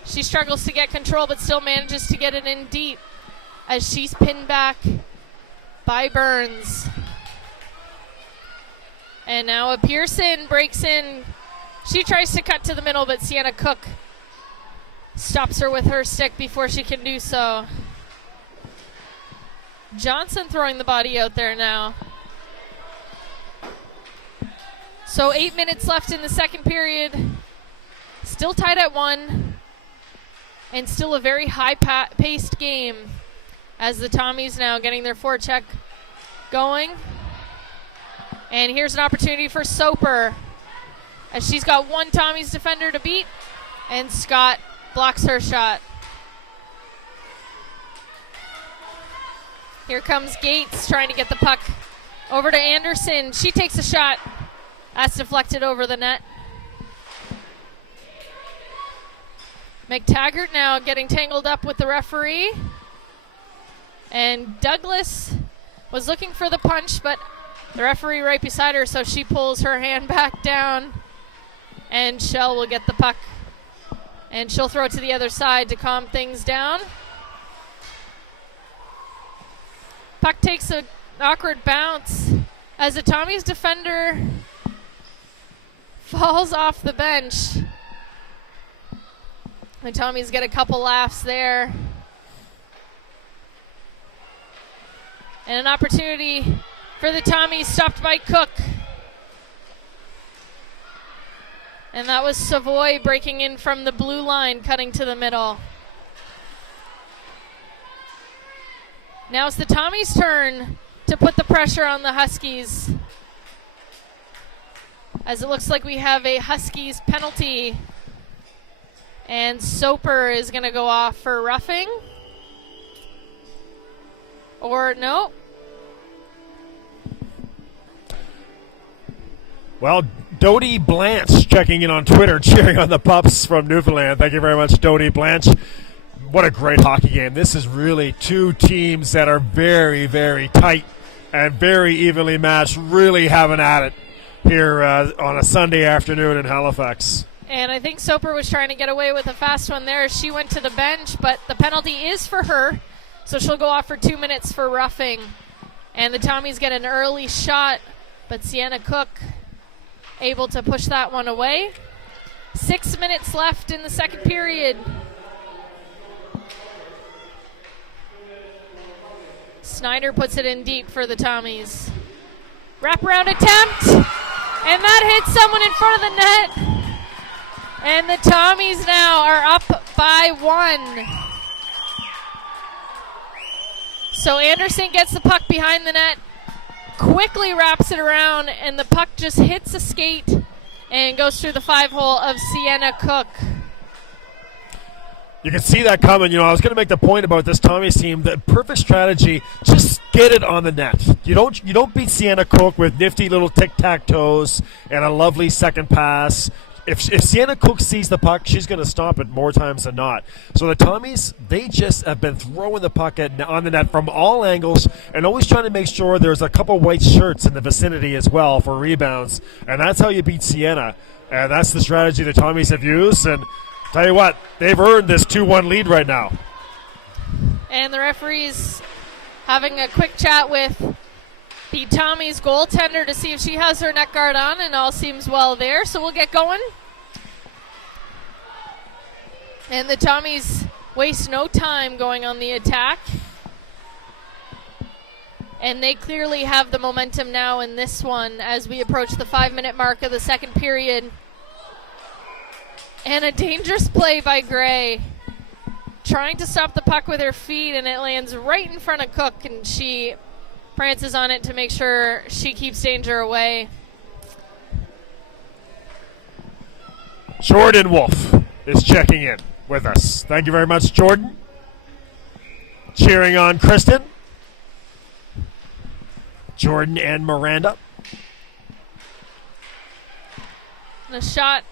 She struggles to get control, but still manages to get it in deep as she's pinned back by Burns. And now a Pearson breaks in. She tries to cut to the middle, but Sienna Cook stops her with her stick before she can do so. Johnson throwing the body out there now. So 8 minutes left in the second period. Still tied at 1. And still a very high-paced game as the Tommies now getting their forecheck going. And here's an opportunity for Soper as she's got one Tommies defender to beat, and Scott blocks her shot. Here comes Gates trying to get the puck over to Anderson. She takes a shot. That's deflected over the net. McTaggart now getting tangled up with the referee. And Douglas was looking for the punch, but the referee right beside her, so she pulls her hand back down. And Shell will get the puck. And she'll throw it to the other side to calm things down. Puck takes an awkward bounce as the Tommies defender falls off the bench. The Tommies get a couple laughs there. And an opportunity for the Tommies, stopped by Cook. And that was Savoy breaking in from the blue line, cutting to the middle. Now it's the Tommies' turn to put the pressure on the Huskies, as it looks like we have a Huskies penalty. And Soper is going to go off for roughing. Or no. Well, Dodie Blanche checking in on Twitter, cheering on the Pups from Newfoundland. Thank you very much, Dodie Blanche. What a great hockey game. This is really two teams that are very, very tight and very evenly matched, really having at it here on a Sunday afternoon in Halifax. And I think Soper was trying to get away with a fast one there. She went to the bench, but the penalty is for her, so she'll go off for 2 minutes for roughing. And the Tommies get an early shot, but Sienna Cook able to push that one away. 6 minutes left in the second period. Snyder puts it in deep for the Tommies. Wraparound attempt, and that hits someone in front of the net. And the Tommies now are up by 1. So Anderson gets the puck behind the net, quickly wraps it around, and the puck just hits a skate and goes through the 5-hole of Sienna Cook. You can see that coming. You know, I was going to make the point about this Tommies team. The perfect strategy, just get it on the net. You don't beat Sienna Cook with nifty little tic-tac-toes and a lovely second pass. If Sienna Cook sees the puck, she's going to stop it more times than not. So the Tommies, they just have been throwing the puck on the net from all angles and always trying to make sure there's a couple white shirts in the vicinity as well for rebounds. And that's how you beat Sienna. And that's the strategy the Tommies have used. And tell you what, they've earned this 2-1 lead right now. And the referee's having a quick chat with the Tommies goaltender to see if she has her neck guard on, and all seems well there. So we'll get going. And the Tommies waste no time going on the attack. And they clearly have the momentum now in this one as we approach the 5-minute mark of the second period. And a dangerous play by Gray. Trying to stop the puck with her feet, and it lands right in front of Cook, and she prances on it to make sure she keeps danger away. Jordan Wolf is checking in with us. Thank you very much, Jordan. Cheering on Kristen, Jordan, and Miranda. And a shot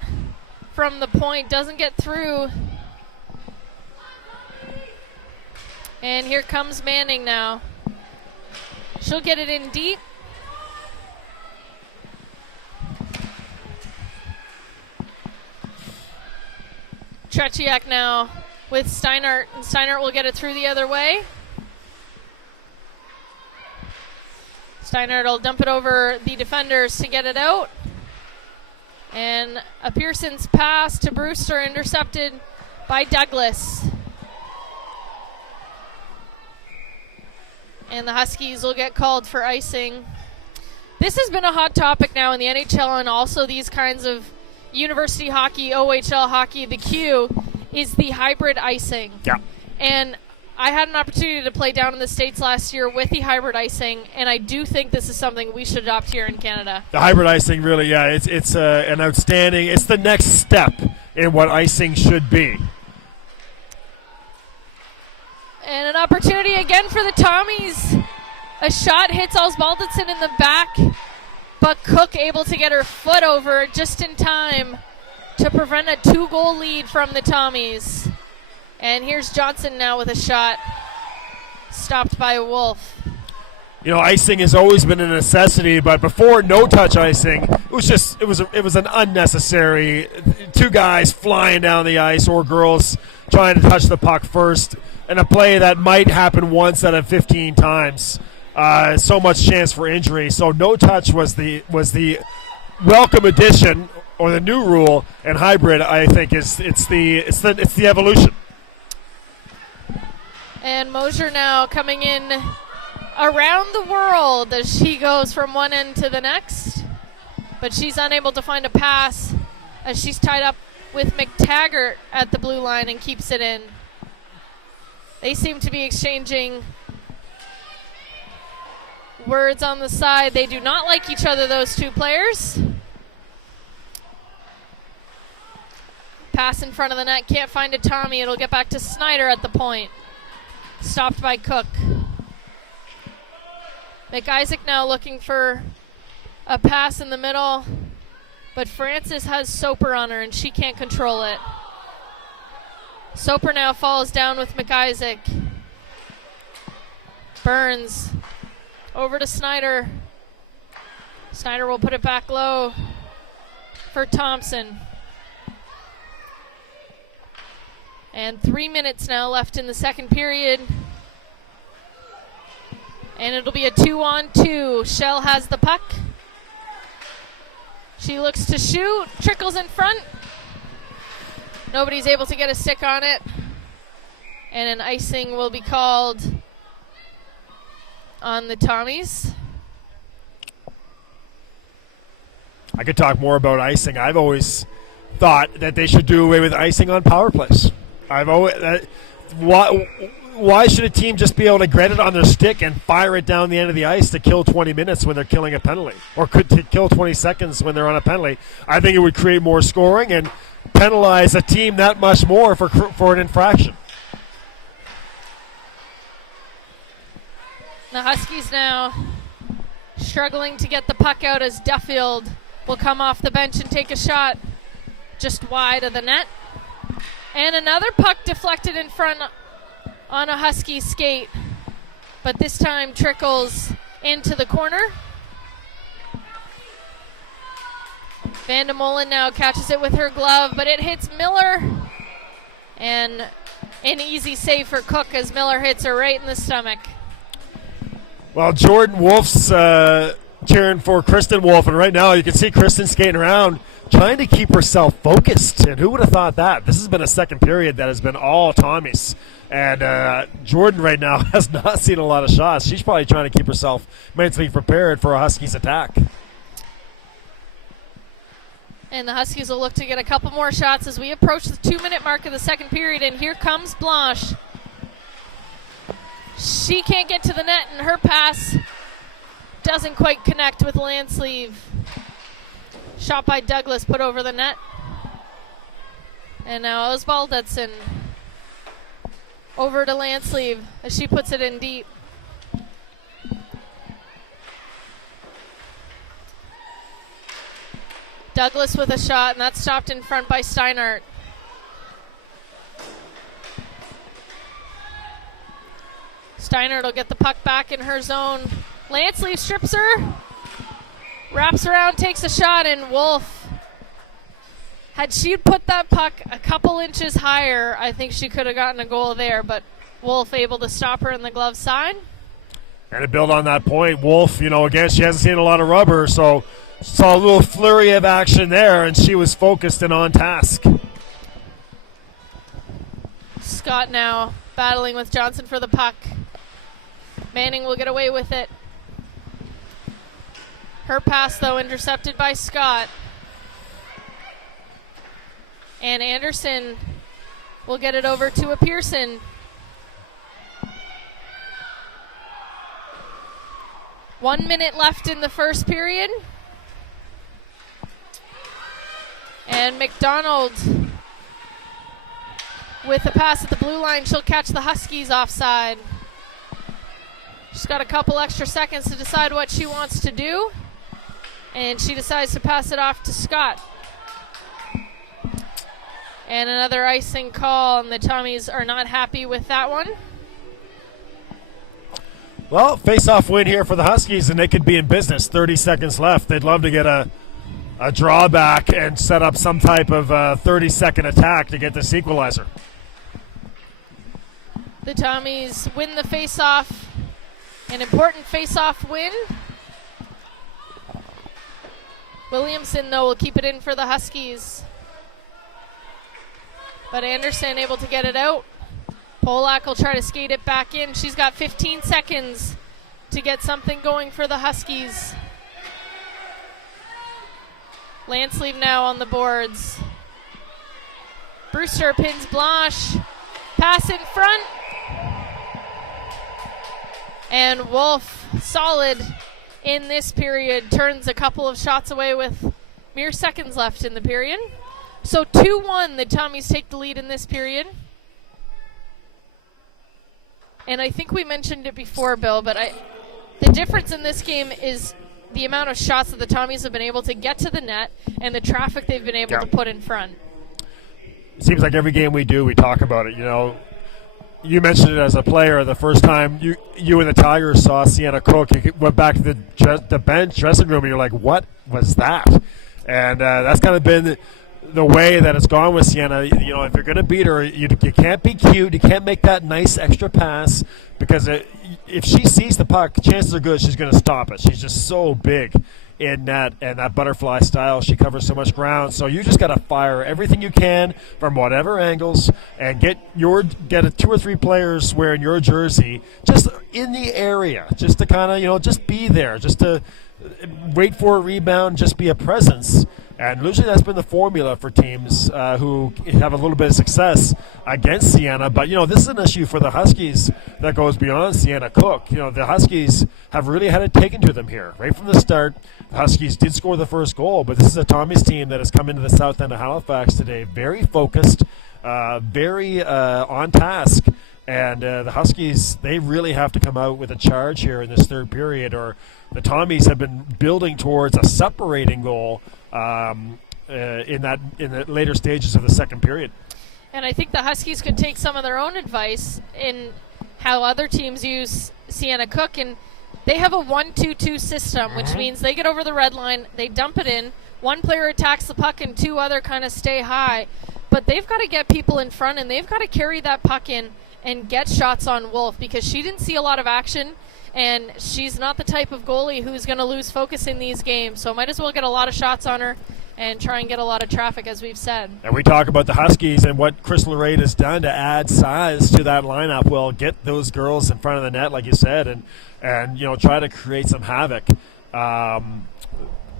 from the point doesn't get through. And here comes Manning now. She'll get it in deep. Tretiak now with Steinert, and Steinert will get it through the other way. Steinert will dump it over the defenders to get it out. And a Pearson's pass to Brewster intercepted by Douglas. And the Huskies will get called for icing. This has been a hot topic now in the NHL and also these kinds of university hockey, OHL hockey. The Q is the hybrid icing. Yeah. And I had an opportunity to play down in the States last year with the hybrid icing, and I do think this is something we should adopt here in Canada. The hybrid icing really, yeah, it's an outstanding, it's the next step in what icing should be. And an opportunity again for the Tommies. A shot hits Osbalditson in the back, but Cook able to get her foot over just in time to prevent a 2-goal lead from the Tommies. And here's Johnson now with a shot, stopped by Wolf. You know, icing has always been a necessity, but before no-touch icing, it was an unnecessary, two guys flying down the ice or girls trying to touch the puck first, and a play that might happen once out of 15 times. So much chance for injury. So no touch was the welcome addition, or the new rule, and hybrid. I think it's the evolution. And Mosier now coming in around the world as she goes from one end to the next, but she's unable to find a pass as she's tied up with McTaggart at the blue line and keeps it in. They seem to be exchanging words on the side. They do not like each other, those two players. Pass in front of the net, can't find a Tommy. It'll get back to Snyder at the point. Stopped by Cook. McIsaac now looking for a pass in the middle. but Francis has Soper on her, and she can't control it. Soper now falls down with McIsaac. Burns over to Snyder. Snyder will put it back low for Thompson. And 3 minutes now left in the second period. And it'll be a 2-on-2. Shell has the puck. She looks to shoot, trickles in front. Nobody's able to get a stick on it. And an icing will be called on the Tommies. I could talk more about icing. I've always thought that they should do away with icing on power plays. Why should a team just be able to get it on their stick and fire it down the end of the ice to kill 20 minutes when they're killing a penalty, or could to kill 20 seconds when they're on a penalty? I think it would create more scoring and penalize a team that much more for an infraction. The Huskies now struggling to get the puck out as Duffield will come off the bench and take a shot just wide of the net. And another puck deflected in front on a Husky skate, but this time trickles into the corner. Vandemolen now catches it with her glove, but it hits Miller. And an easy save for Cook as Miller hits her right in the stomach. Well, Jordan Wolf's cheering for Kristen Wolf, and right now you can see Kristen skating around trying to keep herself focused. And who would have thought that? This has been a second period that has been all Tommies. And Jordan right now has not seen a lot of shots. She's probably trying to keep herself mentally prepared for a Huskies attack. And the Huskies will look to get a couple more shots as we approach the 2-minute mark of the second period. And here comes Blanche. She can't get to the net, and her pass doesn't quite connect with Landsleeve. Shot by Douglas, put over the net. And now Osbaldetson over to Landsleeve as she puts it in deep. Douglas with a shot, and that's stopped in front by Steinhardt. Steinhardt will get the puck back in her zone. Lansley strips her, wraps around, takes a shot, and Wolf, had she put that puck a couple inches higher, I think she could have gotten a goal there, but Wolf able to stop her in the glove side. And to build on that point, Wolf, again, she hasn't seen a lot of rubber, so saw a little flurry of action there, and she was focused and on task. Scott now battling with Johnson for the puck. Manning will get away with it. Her pass, though, intercepted by Scott. And Anderson will get it over to a Pearson. One minute left in the first period. And McDonald with a pass at the blue line. She'll catch the Huskies offside. She's got a couple extra seconds to decide what she wants to do. And she decides to pass it off to Scott. And another icing call, and the Tommies are not happy with that one. Well, face-off win here for the Huskies, and they could be in business. 30 seconds left. They'd love to get a drawback and set up some type of 30-second attack to get this equalizer. The Tommies win the face-off. An important face-off win. Williamson, though, will keep it in for the Huskies. But Anderson able to get it out. Polak will try to skate it back in. She's got 15 seconds to get something going for the Huskies. Landsleeve now on the boards. Brewster pins Blanche. Pass in front. And Wolf, solid in this period, turns a couple of shots away with mere seconds left in the period. So 2-1, the Tommies take the lead in this period. And I think we mentioned it before, Bill, but the difference in this game is the amount of shots that the Tommies have been able to get to the net and the traffic they've been able to put in front. It seems like every game we do, we talk about it. You mentioned it as a player the first time you and the Tigers saw Sienna Cook. You went back to the bench dressing room, and you're like, "What was that?" And that's kind of been the way that it's gone with Sienna. If you're going to beat her, you can't be cute. You can't make that nice extra pass because if she sees the puck, chances are good she's going to stop it. She's just so big in net, and that butterfly style, she covers so much ground. So you just got to fire everything you can from whatever angles and get 2 or 3 players wearing your jersey just in the area, just to kind of just be there, just to wait for a rebound, just be a presence. And usually that's been the formula for teams who have a little bit of success against Sienna. But, this is an issue for the Huskies that goes beyond Sienna Cook. The Huskies have really had it taken to them here. Right from the start, the Huskies did score the first goal, but this is a Tommies team that has come into the south end of Halifax today very focused, very on task. And the Huskies, they really have to come out with a charge here in this third period, or the Tommies have been building towards a separating goal in the later stages of the second period. And I think the Huskies could take some of their own advice in how other teams use Sienna Cook, and they have a 1-2-2 system, which means they get over the red line, they dump it in, one player attacks the puck and 2 other kind of stay high. But they've got to get people in front, and they've got to carry that puck in and get shots on Wolf, because she didn't see a lot of action, and she's not the type of goalie who's going to lose focus in these games. So might as well get a lot of shots on her and try and get a lot of traffic, as we've said. And we talk about the Huskies and what Chris Lorraine has done to add size to that lineup. Well, get those girls in front of the net, like you said, and try to create some havoc.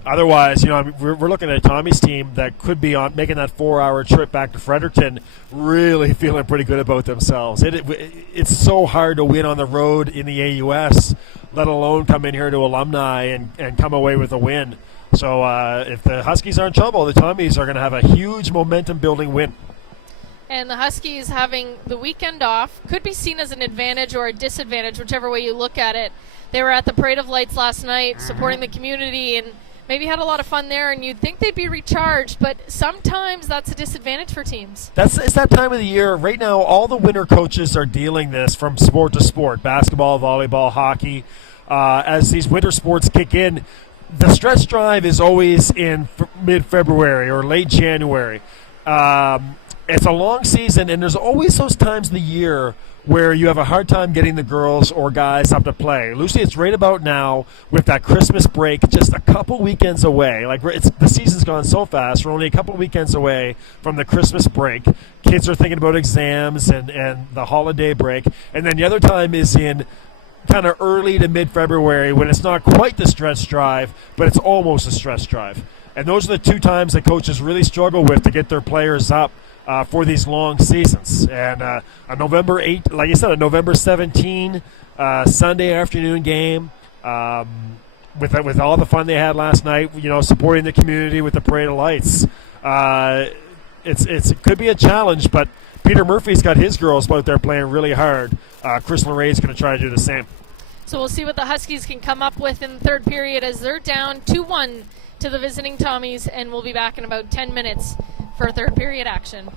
Otherwise, we're looking at a Tommy's team that could be on making that 4-hour trip back to Fredericton, really feeling pretty good about themselves. It's so hard to win on the road in the AUS, let alone come in here to Alumni and come away with a win. So if the Huskies are in trouble, the Tommies are going to have a huge momentum-building win. And the Huskies having the weekend off could be seen as an advantage or a disadvantage, whichever way you look at it. They were at the Parade of Lights last night supporting the community and maybe had a lot of fun there, and you'd think they'd be recharged, but sometimes that's a disadvantage for teams. It's that time of the year. Right now, all the winter coaches are dealing this from sport to sport, basketball, volleyball, hockey. As these winter sports kick in, the stretch drive is always in mid-February or late January. It's a long season, and there's always those times of the year where you have a hard time getting the girls or guys up to play. Lucy, it's right about now with that Christmas break, just a couple weekends away. The season's gone so fast. We're only a couple weekends away from the Christmas break. Kids are thinking about exams and the holiday break. And then the other time is in kind of early to mid-February when it's not quite the stretch drive, but it's almost a stretch drive. And those are the 2 times that coaches really struggle with to get their players up for these long seasons. And a November 8, like you said, a November 17 Sunday afternoon game with all the fun they had last night, supporting the community with the Parade of Lights. It could be a challenge, but Peter Murphy's got his girls out there playing really hard. Chris Lorraine's going to try to do the same. So we'll see what the Huskies can come up with in the third period as they're down 2-1 to the visiting Tommies, and we'll be back in about 10 minutes for third period action.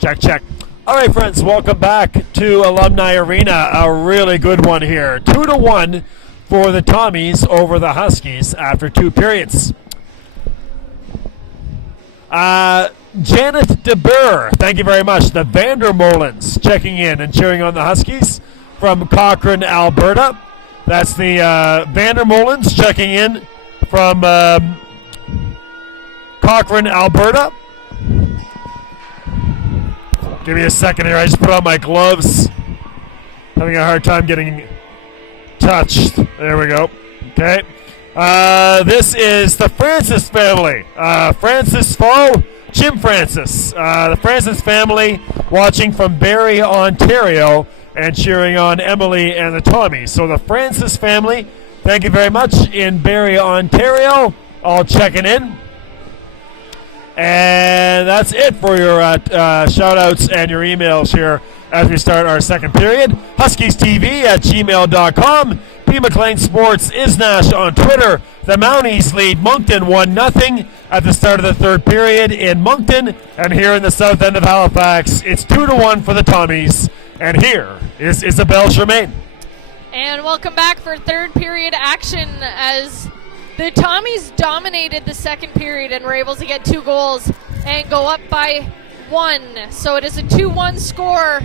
Check, check. All right, friends, welcome back to Alumni Arena. A really good one here. 2-1 for the Tommies over the Huskies after 2 periods. Janet DeBurr, thank you very much. The Vandermolens checking in and cheering on the Huskies from Cochrane, Alberta. That's the Vandermolens checking in from Cochrane, Alberta. Give me a second here. I just put on my gloves. Having a hard time getting touched. There we go. Okay. This is the Francis family. Francis Foe, Jim Francis. The Francis family watching from Barrie, Ontario, and cheering on Emily and the Tommies. So the Francis family, thank you very much, in Barrie, Ontario, all checking in. And that's it for your shout-outs and your emails here as we start our second period. HuskiesTV@gmail.com. P. McLean Sports Isnash on Twitter. The Mounties lead Moncton 1-0 at the start of the third period in Moncton. And here in the south end of Halifax, it's 2-1 for the Tommies. And here is Isabelle Germain. And welcome back for third period action as the Tommies dominated the second period and were able to get 2 goals and go up by 1. So it is a 2-1 score,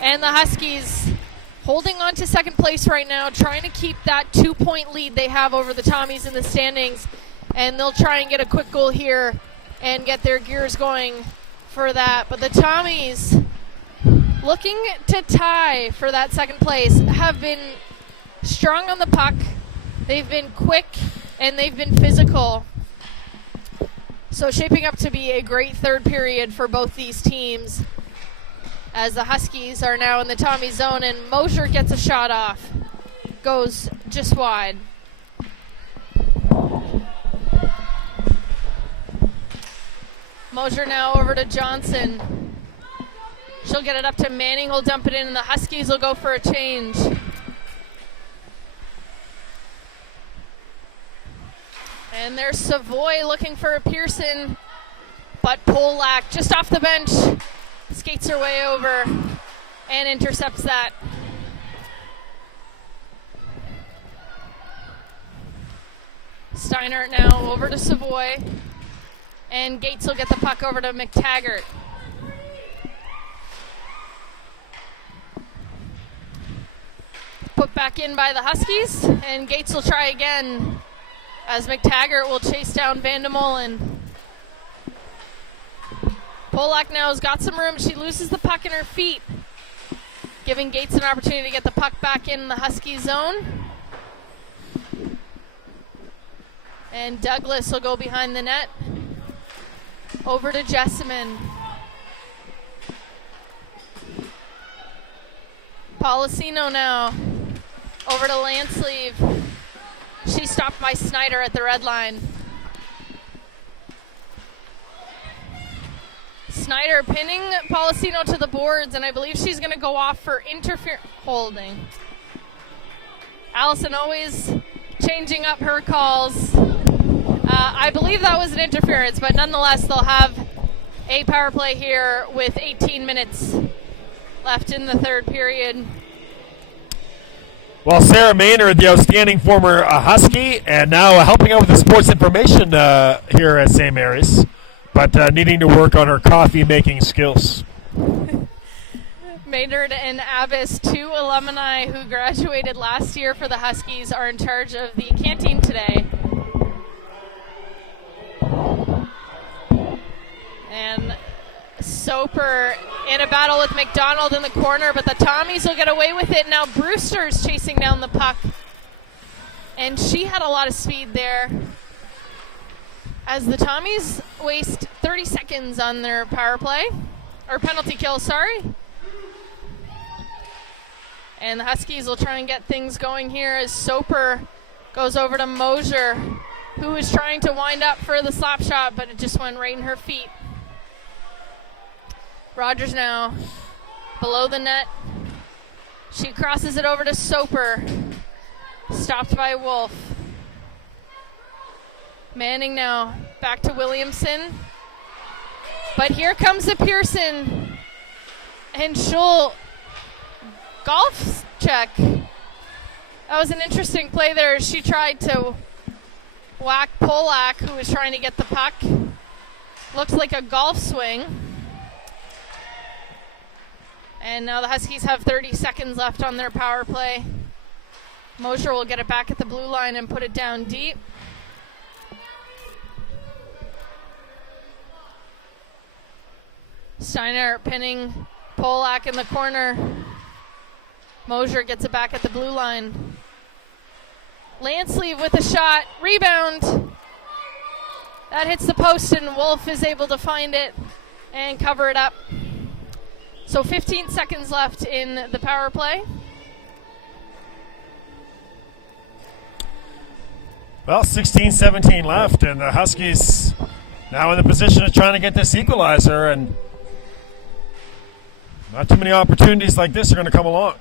and the Huskies holding on to second place right now, trying to keep that 2-point lead they have over the Tommies in the standings. And they'll try and get a quick goal here and get their gears going for that. But the Tommies, looking to tie for that second place, have been strong on the puck. They've been quick and they've been physical. So shaping up to be a great third period for both these teams, as the Huskies are now in the Tommy zone, and Mosier gets a shot off. Goes just wide. Mosier now over to Johnson. She'll get it up to Manning, who'll dump it in, and the Huskies will go for a change. And there's Savoy looking for a Pearson, but Polak just off the bench skates her way over and intercepts that. Steinert now over to Savoy, and Gates will get the puck over to McTaggart. Put back in by the Huskies, and Gates will try again as McTaggart will chase down Vandemolen. Polak now has got some room. She loses the puck in her feet, giving Gates an opportunity to get the puck back in the Husky zone. And Douglas will go behind the net. Over to Jessamine. Policino now. Over to Lansleeve. She's stopped by Snyder at the red line. Snyder pinning Policino to the boards, and I believe she's going to go off for holding. Allison always changing up her calls. I believe that was an interference, but nonetheless, they'll have a power play here with 18 minutes left in the third period. Well, Sarah Maynard, the outstanding former Husky, and now helping out with the sports information here at St. Mary's, but needing to work on her coffee-making skills. Maynard and Abbas, 2 alumni who graduated last year for the Huskies, are in charge of the canteen today. And Soper in a battle with McDonald in the corner, but the Tommies will get away with it. Now Brewster's chasing down the puck, and she had a lot of speed there, as the Tommies waste 30 seconds on their power play, or penalty kill, sorry. And the Huskies will try and get things going here as Soper goes over to Mosier, who is trying to wind up for the slap shot, but it just went right in her feet. Rogers now below the net. She crosses it over to Soper. Stopped by Wolf. Manning now back to Williamson. But here comes a Pearson. And she'll golf check. That was an interesting play there. She tried to whack Polak, who was trying to get the puck. Looks like a golf swing. And now the Huskies have 30 seconds left on their power play. Mosher will get it back at the blue line and put it down deep. Steiner pinning Polak in the corner. Mosher gets it back at the blue line. Landsleeve with a shot. Rebound. That hits the post and Wolf is able to find it and cover it up. So 15 seconds left in the power play. Well, 16-17 left, and the Huskies now in the position of trying to get this equalizer, and not too many opportunities like this are going to come along.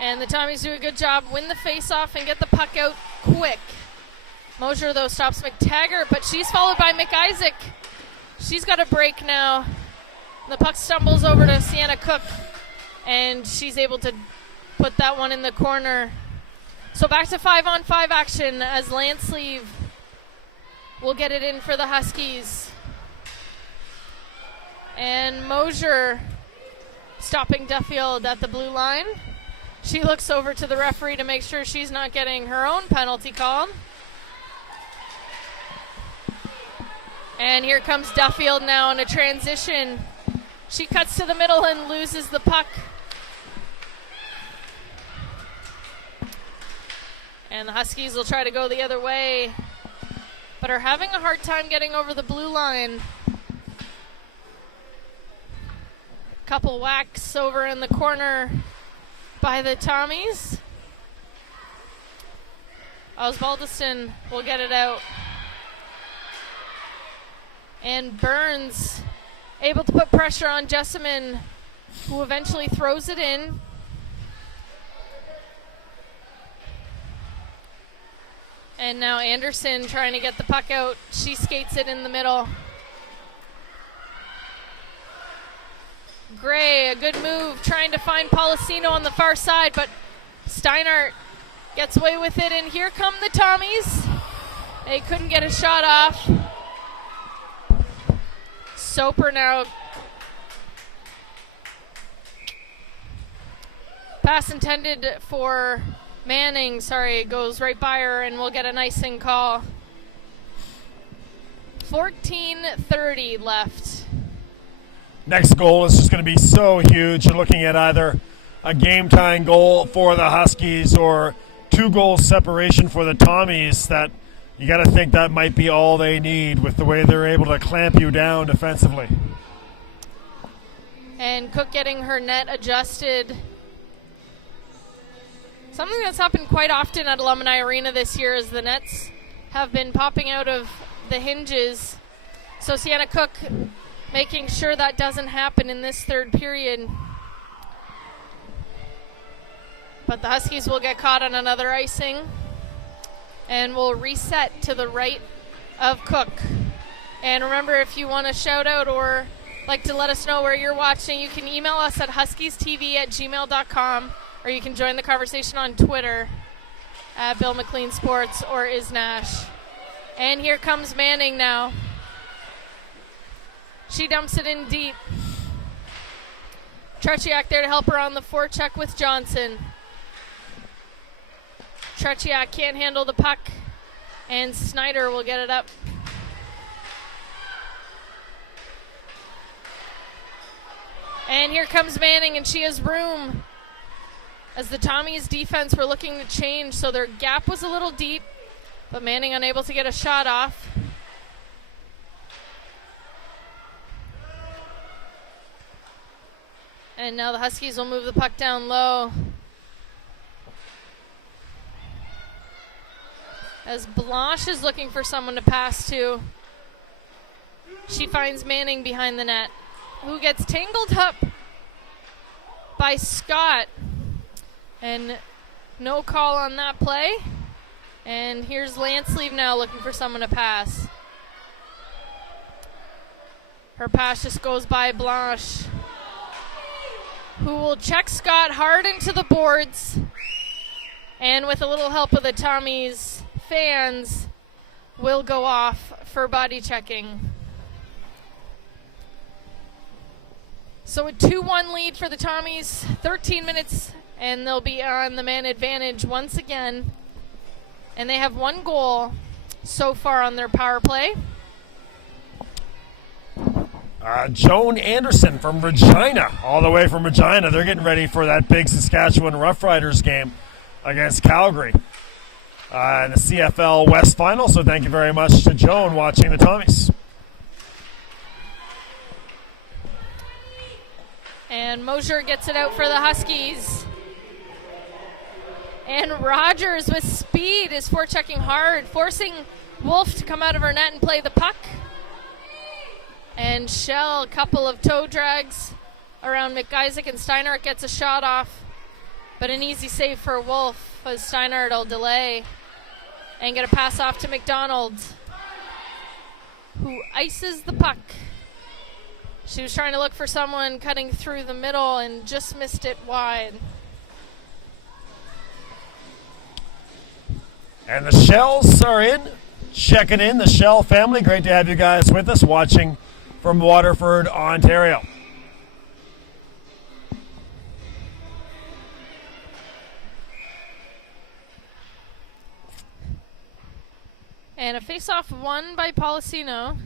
And the Tommies do a good job, win the face-off and get the puck out quick. Mosher, though, stops McTaggart, but she's followed by McIsaac. She's got a break now. The puck stumbles over to Sienna Cook, and she's able to put that one in the corner. So back to 5-on-5 action as Landsleeve will get it in for the Huskies. And Mosher stopping Duffield at the blue line. She looks over to the referee to make sure she's not getting her own penalty called. And here comes Duffield now in a transition. She cuts to the middle and loses the puck. And the Huskies will try to go the other way, but are having a hard time getting over the blue line. Couple whacks over in the corner by the Tommies. Osbaldiston will get it out. And Burns able to put pressure on Jessamine, who eventually throws it in. And now Anderson trying to get the puck out. She skates it in the middle. Gray, a good move, trying to find Policino on the far side, but Steinhardt gets away with it, and here come the Tommies. They couldn't get a shot off. Soper now. Pass intended for Manning, goes right by her, and we'll get an icing call. 14:30 left. Next goal is just going to be so huge. You're looking at either a game-tying goal for the Huskies or 2-goal separation for the Tommies that you got to think that might be all they need with the way they're able to clamp you down defensively. And Cook getting her net adjusted. Something that's happened quite often at Alumni Arena this year is the nets have been popping out of the hinges. So Sienna Cook making sure that doesn't happen in this third period. But the Huskies will get caught on another icing and will reset to the right of Cook. And remember, if you want to shout out or like to let us know where you're watching, you can email us at huskiestv@gmail.com, or you can join the conversation on Twitter at Bill McLean Sports or Isnash. And here comes Manning now. She dumps it in deep. Tretiak there to help her on the forecheck with Johnson. Tretiak can't handle the puck, and Snyder will get it up. And here comes Manning, and she has room. As the Tommies defense were looking to change, so their gap was a little deep, but Manning unable to get a shot off. And now the Huskies will move the puck down low. As Blanche is looking for someone to pass to. She finds Manning behind the net, who gets tangled up by Scott. And no call on that play. And here's Landsleeve now looking for someone to pass. Her pass just goes by Blanche. who will check Scott hard into the boards. And with a little help of the Tommies fans, will go off for body checking. So a 2-1 lead for the Tommies, 13 minutes, and they'll be on the man advantage once again. And they have 1 goal so far on their power play. Joan Anderson from Regina, all the way from Regina. They're getting ready for that big Saskatchewan Roughriders game against Calgary in the CFL West Final. So thank you very much to Joan watching the Tommies. And Mosier gets it out for the Huskies. And Rogers with speed is forechecking hard, forcing Wolf to come out of her net and play the puck. And Shell, a couple of toe drags around McIsaac, and Steinhardt gets a shot off. But an easy save for Wolf, as Steinhardt will delay and get a pass off to McDonald, who ices the puck. She was trying to look for someone cutting through the middle and just missed it wide. And the Shells are in, checking in, the Shell family. Great to have you guys with us, watching from Waterford, Ontario. And a face-off won by Policino.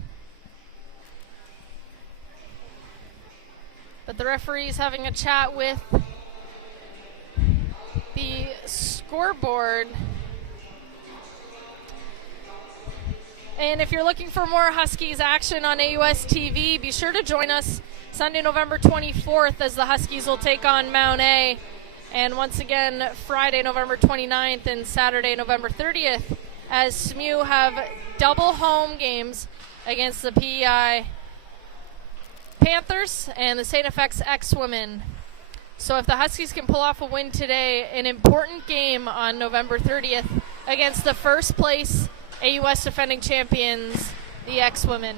But the referee's having a chat with the scoreboard. And if you're looking for more Huskies action on AUS TV, be sure to join us Sunday, November 24th, as the Huskies will take on Mount A. And once again, Friday, November 29th and Saturday, November 30th, as SMU have double home games against the PEI Panthers and the St. FX X-Women. So if the Huskies can pull off a win today, an important game on November 30th against the first place AUS defending champions, the X-Women.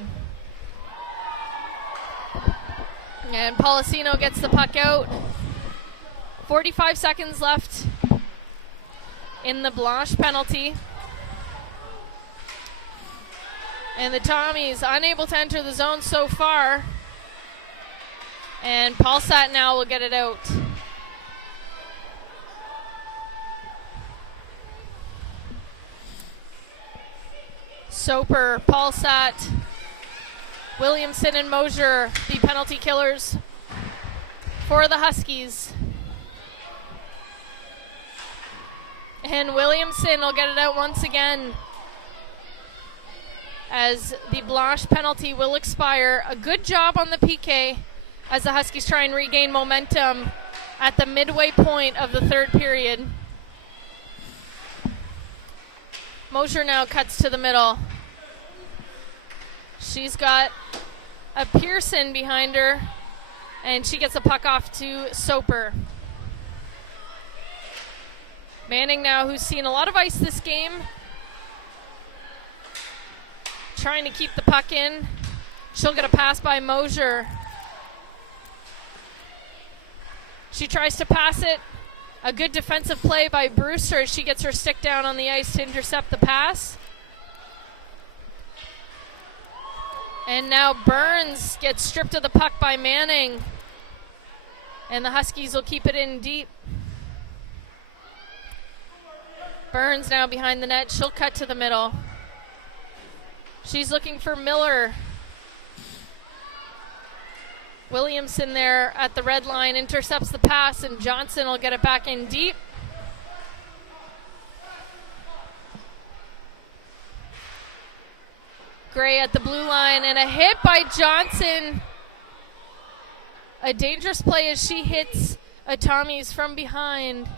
And Policino gets the puck out. 45 seconds left in the Blanche penalty. And the Tommies unable to enter the zone so far. And Paulsat now will get it out. Soper, Paulsat, Williamson, and Mosier, the penalty killers for the Huskies. And Williamson will get it out once again, as the Blanche penalty will expire. A good job on the PK as the Huskies try and regain momentum at the midway point of the third period. Mosier now cuts to the middle. She's got a Pearson behind her, and she gets a puck off to Soper. Manning now, who's seen a lot of ice this game, trying to keep the puck in. She'll get a pass by Mosier. She tries to pass it. A good defensive play by Brewster as she gets her stick down on the ice to intercept the pass. And now Burns gets stripped of the puck by Manning. And the Huskies will keep it in deep. Burns now behind the net. She'll cut to the middle. She's looking for Miller. Williamson there at the red line intercepts the pass, and Johnson will get it back in deep. Gray at the blue line, and a hit by Johnson. A dangerous play as she hits a Tommies from behind.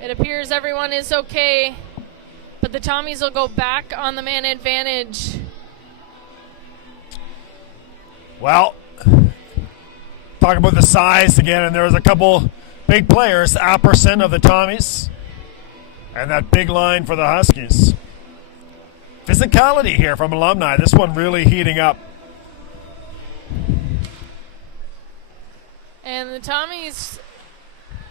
It appears everyone is okay, but the Tommies will go back on the man advantage. Well, talk about the size again, and there was a couple big players. Apperson of the Tommies, and that big line for the Huskies. Physicality here from Alumni. This one really heating up. And the Tommies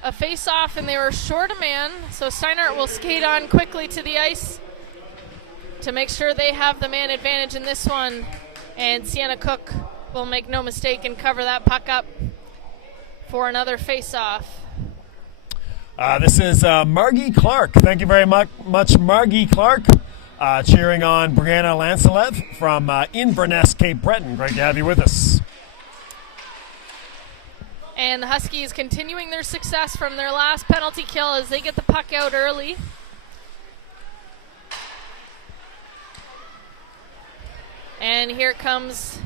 a face-off, and they were short a man, so Steinhardt will skate on quickly to the ice to make sure they have the man advantage in this one. And Sienna Cook will make no mistake and cover that puck up for another face-off. This is Margie Clark. Thank you very much, Margie Clark, cheering on Brianna Lancelet from Inverness, Cape Breton. Great to have you with us. And the Huskies continuing their success from their last penalty kill as they get the puck out early. And here comes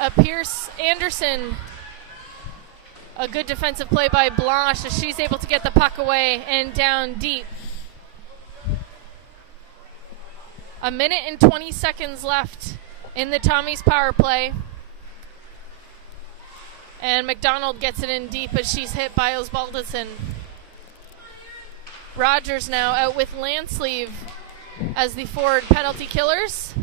a Pierce Anderson. A good defensive play by Blanche as she's able to get the puck away and down deep. A minute and 20 seconds left in the Tommies power play. And McDonald gets it in deep as she's hit by Osbaldiston. Rogers now out with Landsleeve as the forward penalty killers.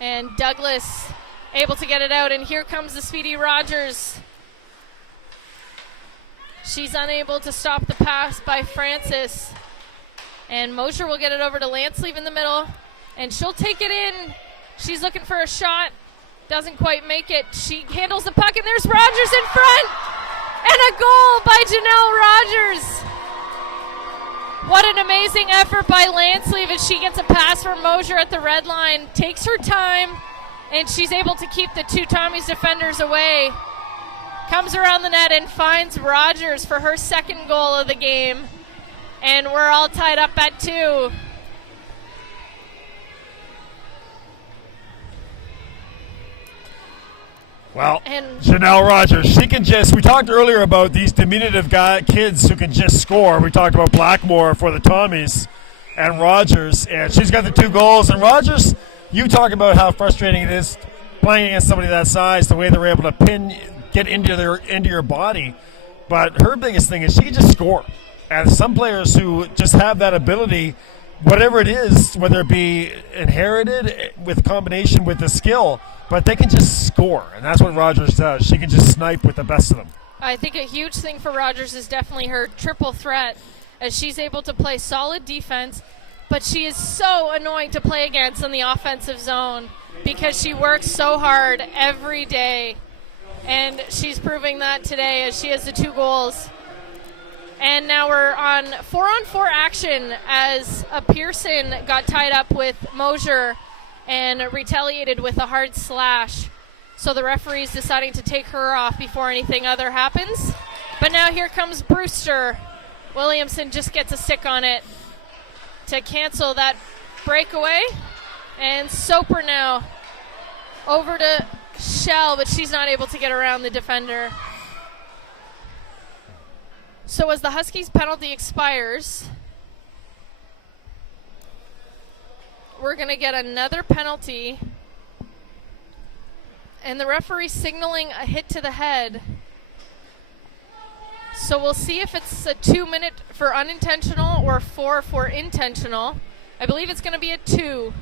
And Douglas able to get it out, and here comes the speedy Rogers. She's unable to stop the pass by Francis. And Mosher will get it over to Landsleeve in the middle, and she'll take it in. She's looking for a shot. Doesn't quite make it. She handles the puck, and there's Rogers in front. And a goal by Janelle Rogers. What an amazing effort by Landsleeve as she gets a pass from Mosher at the red line. Takes her time, and she's able to keep the two Tommies defenders away. Comes around the net and finds Rogers for her second goal of the game. And we're all tied up at 2. Well, Janelle Rogers, she can we talked earlier about these diminutive kids who can just score. We talked about Blackmore for the Tommies and Rogers, and she's got the 2 goals. And Rogers, you talk about how frustrating it is playing against somebody that size, the way they're able to get into your body. But her biggest thing is she can just score. And some players who just have that ability, whatever it is, whether it be inherited with combination with the skill, but they can just score, and that's what Rogers does. She can just snipe with the best of them. I think a huge thing for Rogers is definitely her triple threat, as she's able to play solid defense, but she is so annoying to play against in the offensive zone because she works so hard every day, and she's proving that today as she has the 2 goals. And now we're on 4-on-4 action as a Pearson got tied up with Mosher and retaliated with a hard slash. So the referee's deciding to take her off before anything other happens. But now here comes Brewster. Williamson just gets a stick on it to cancel that breakaway. And Soper now over to Shell, but she's not able to get around the defender. So as the Huskies penalty expires, we're going to get another penalty. And the referee signaling a hit to the head. So we'll see if it's a 2-minute for unintentional or 4 for intentional. I believe it's going to be a 2.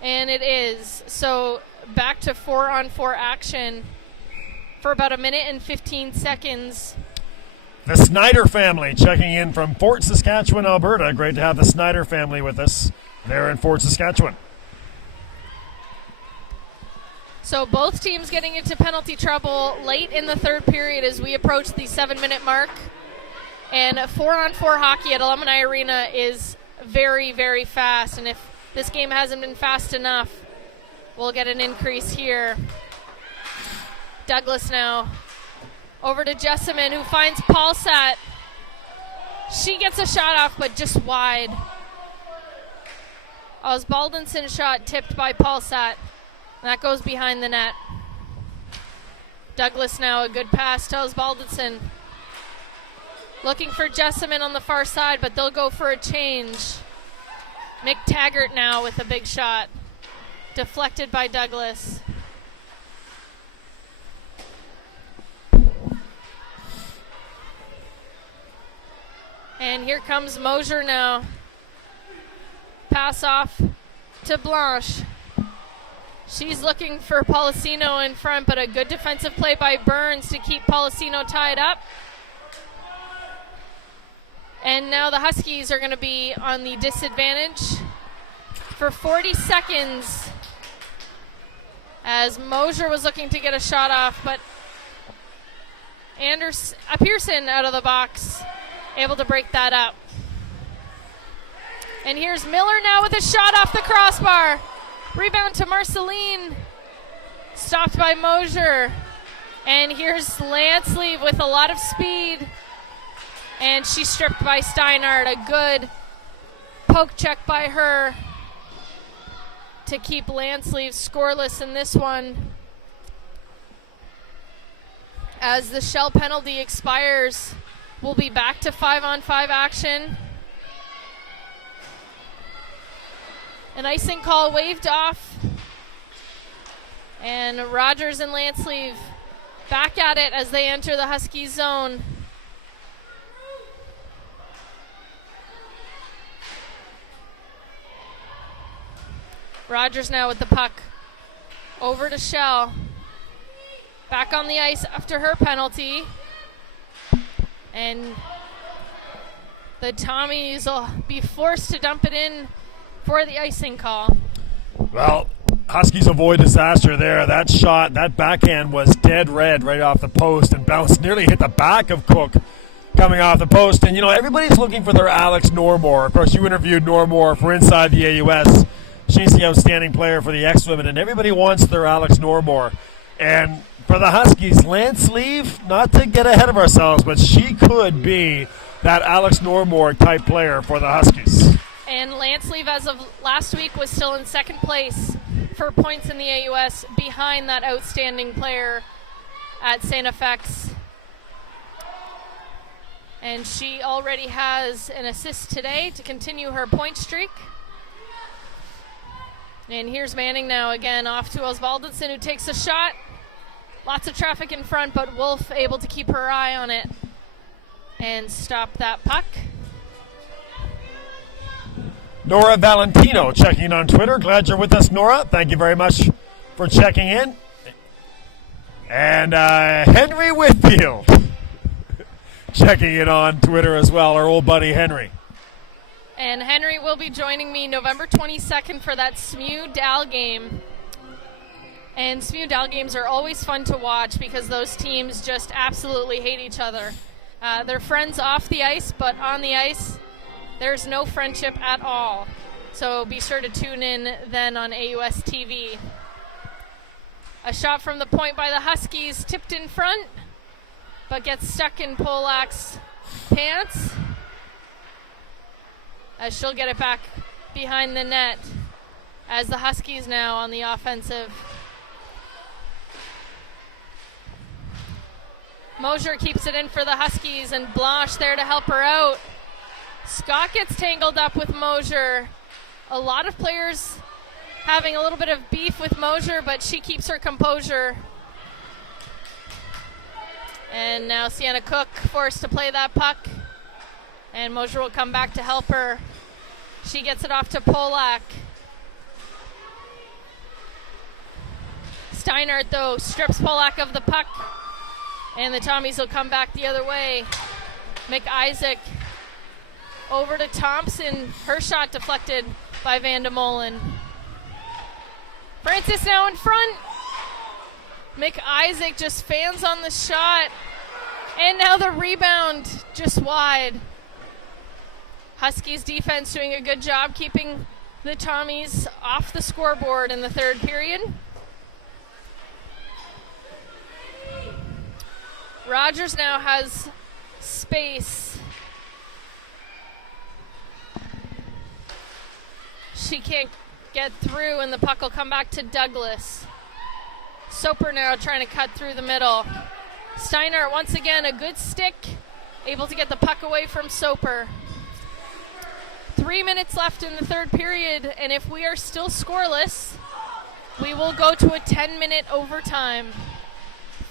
And it is. So back to 4-on-4 action for about 1:15 seconds. The Snyder family checking in from Fort Saskatchewan, Alberta. Great to have the Snyder family with us there in Fort Saskatchewan. So both teams getting into penalty trouble late in the third period as we approach the 7-minute mark. And 4-on-4 hockey at Alumni Arena is very, very fast. And if this game hasn't been fast enough, we'll get an increase here. Douglas now over to Jessamine, who finds Paulsat. She gets a shot off, but just wide. Osbaldinson shot tipped by Paulsat. That goes behind the net. Douglas now a good pass to Osbaldinson. Looking for Jessamine on the far side, but they'll go for a change. McTaggart now with a big shot. Deflected by Douglas. And here comes Mosher now. Pass off to Blanche. She's looking for Policino in front, but a good defensive play by Burns to keep Policino tied up. And now the Huskies are going to be on the disadvantage for 40 seconds as Mosier was looking to get a shot off, but Pearson out of the box, able to break that up. And here's Miller now with a shot off the crossbar. Rebound to Marceline. Stopped by Mosier. And here's Lansley with a lot of speed. And she's stripped by Steinhardt. A good poke check by her to keep Lansley scoreless in this one. As the shell penalty expires, we'll be back to 5-on-5 action. An icing call waved off. And Rogers and Lansley back at it as they enter the Huskies zone. Rogers now with the puck. Over to Shell. Back on the ice after her penalty. And the Tommies will be forced to dump it in for the icing call. Well, Huskies avoid disaster there. That shot, that backhand was dead red right off the post and bounced, nearly hit the back of Cook coming off the post. And, you know, everybody's looking for their Alex Normore. Of course, you interviewed Normore for Inside the AUS. She's the outstanding player for the X-Women, and everybody wants their Alex Normore. And for the Huskies, Lansley, not to get ahead of ourselves, but she could be that Alex Normore type player for the Huskies. And Lansley, as of last week, was still in second place for points in the AUS behind that outstanding player at St. FX. And she already has an assist today to continue her point streak. And here's Manning now again off to Osvaldensen, who takes a shot. Lots of traffic in front, but Wolf able to keep her eye on it and stop that puck. Nora Valentino checking on Twitter. Glad you're with us, Nora. Thank you very much for checking in. And Henry Whitfield checking in on Twitter as well, our old buddy Henry. And Henry will be joining me November 22nd for that SMU-Dal game. And SMU-Dal games are always fun to watch because those teams just absolutely hate each other. They're friends off the ice, but on the ice, there's no friendship at all. So be sure to tune in then on AUS TV. A shot from the point by the Huskies, tipped in front, but gets stuck in Polak's pants. As she'll get it back behind the net as the Huskies now on the offensive. Mosier keeps it in for the Huskies and Blanche there to help her out. Scott gets tangled up with Mosier. A lot of players having a little bit of beef with Mosier, but she keeps her composure. And now Sienna Cook forced to play that puck. And Mosier will come back to help her. She gets it off to Polak. Steinhardt, though, strips Polak of the puck. And the Tommies will come back the other way. McIsaac over to Thompson. Her shot deflected by Van de Molen. Francis now in front. McIsaac just fans on the shot. And now the rebound just wide. Huskies defense doing a good job keeping the Tommies off the scoreboard in the third period. Rogers now has space. She can't get through, and the puck will come back to Douglas. Soper now trying to cut through the middle. Steinhardt once again, a good stick, able to get the puck away from Soper. 3 minutes left in the third period, and if we are still scoreless, we will go to a 10-minute overtime,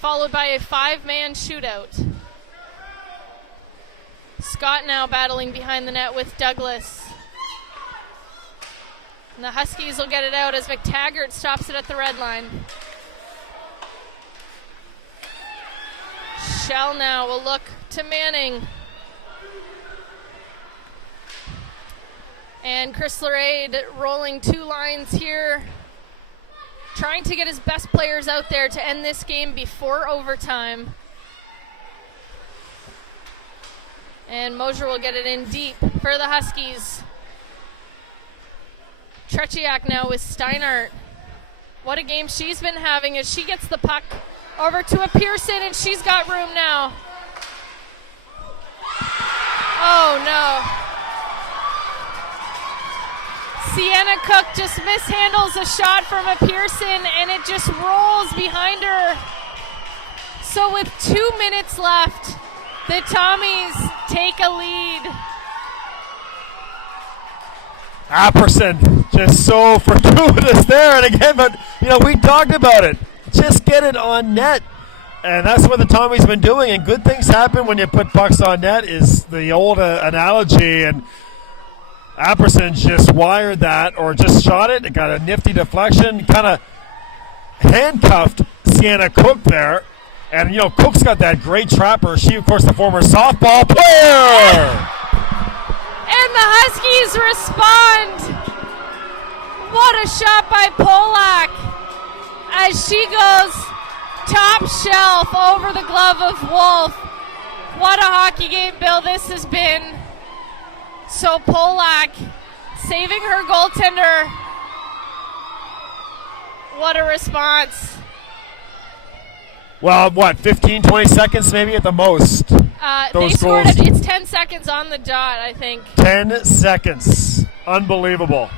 followed by a 5-man shootout. Scott now battling behind the net with Douglas. And the Huskies will get it out as McTaggart stops it at the red line. Shell now will look to Manning. And Chris Lorade rolling 2 lines here, trying to get his best players out there to end this game before overtime. And Mosier will get it in deep for the Huskies. Tretiak now with Steinert. What a game she's been having as she gets the puck over to a Pearson, and she's got room now. Oh no. Sienna Cook just mishandles a shot from a Pearson, and it just rolls behind her. So with 2 minutes left, the Tommies take a lead. Apperson just so fortuitous there, and again, but we talked about it. Just get it on net, and that's what the Tommies been doing. And good things happen when you put pucks on net is the old analogy. And Apperson just wired that, or just shot it. It got a nifty deflection, kind of handcuffed Sienna Cook there. And, Cook's got that great trapper. She, of course, the former softball player. And the Huskies respond. What a shot by Polak as she goes top shelf over the glove of Wolf. What a hockey game, Bill, this has been. So Polak saving her goaltender. What a response. Well, 15, 20 seconds maybe at the most. They scored it. It's 10 seconds on the dot, I think. 10 seconds. Unbelievable.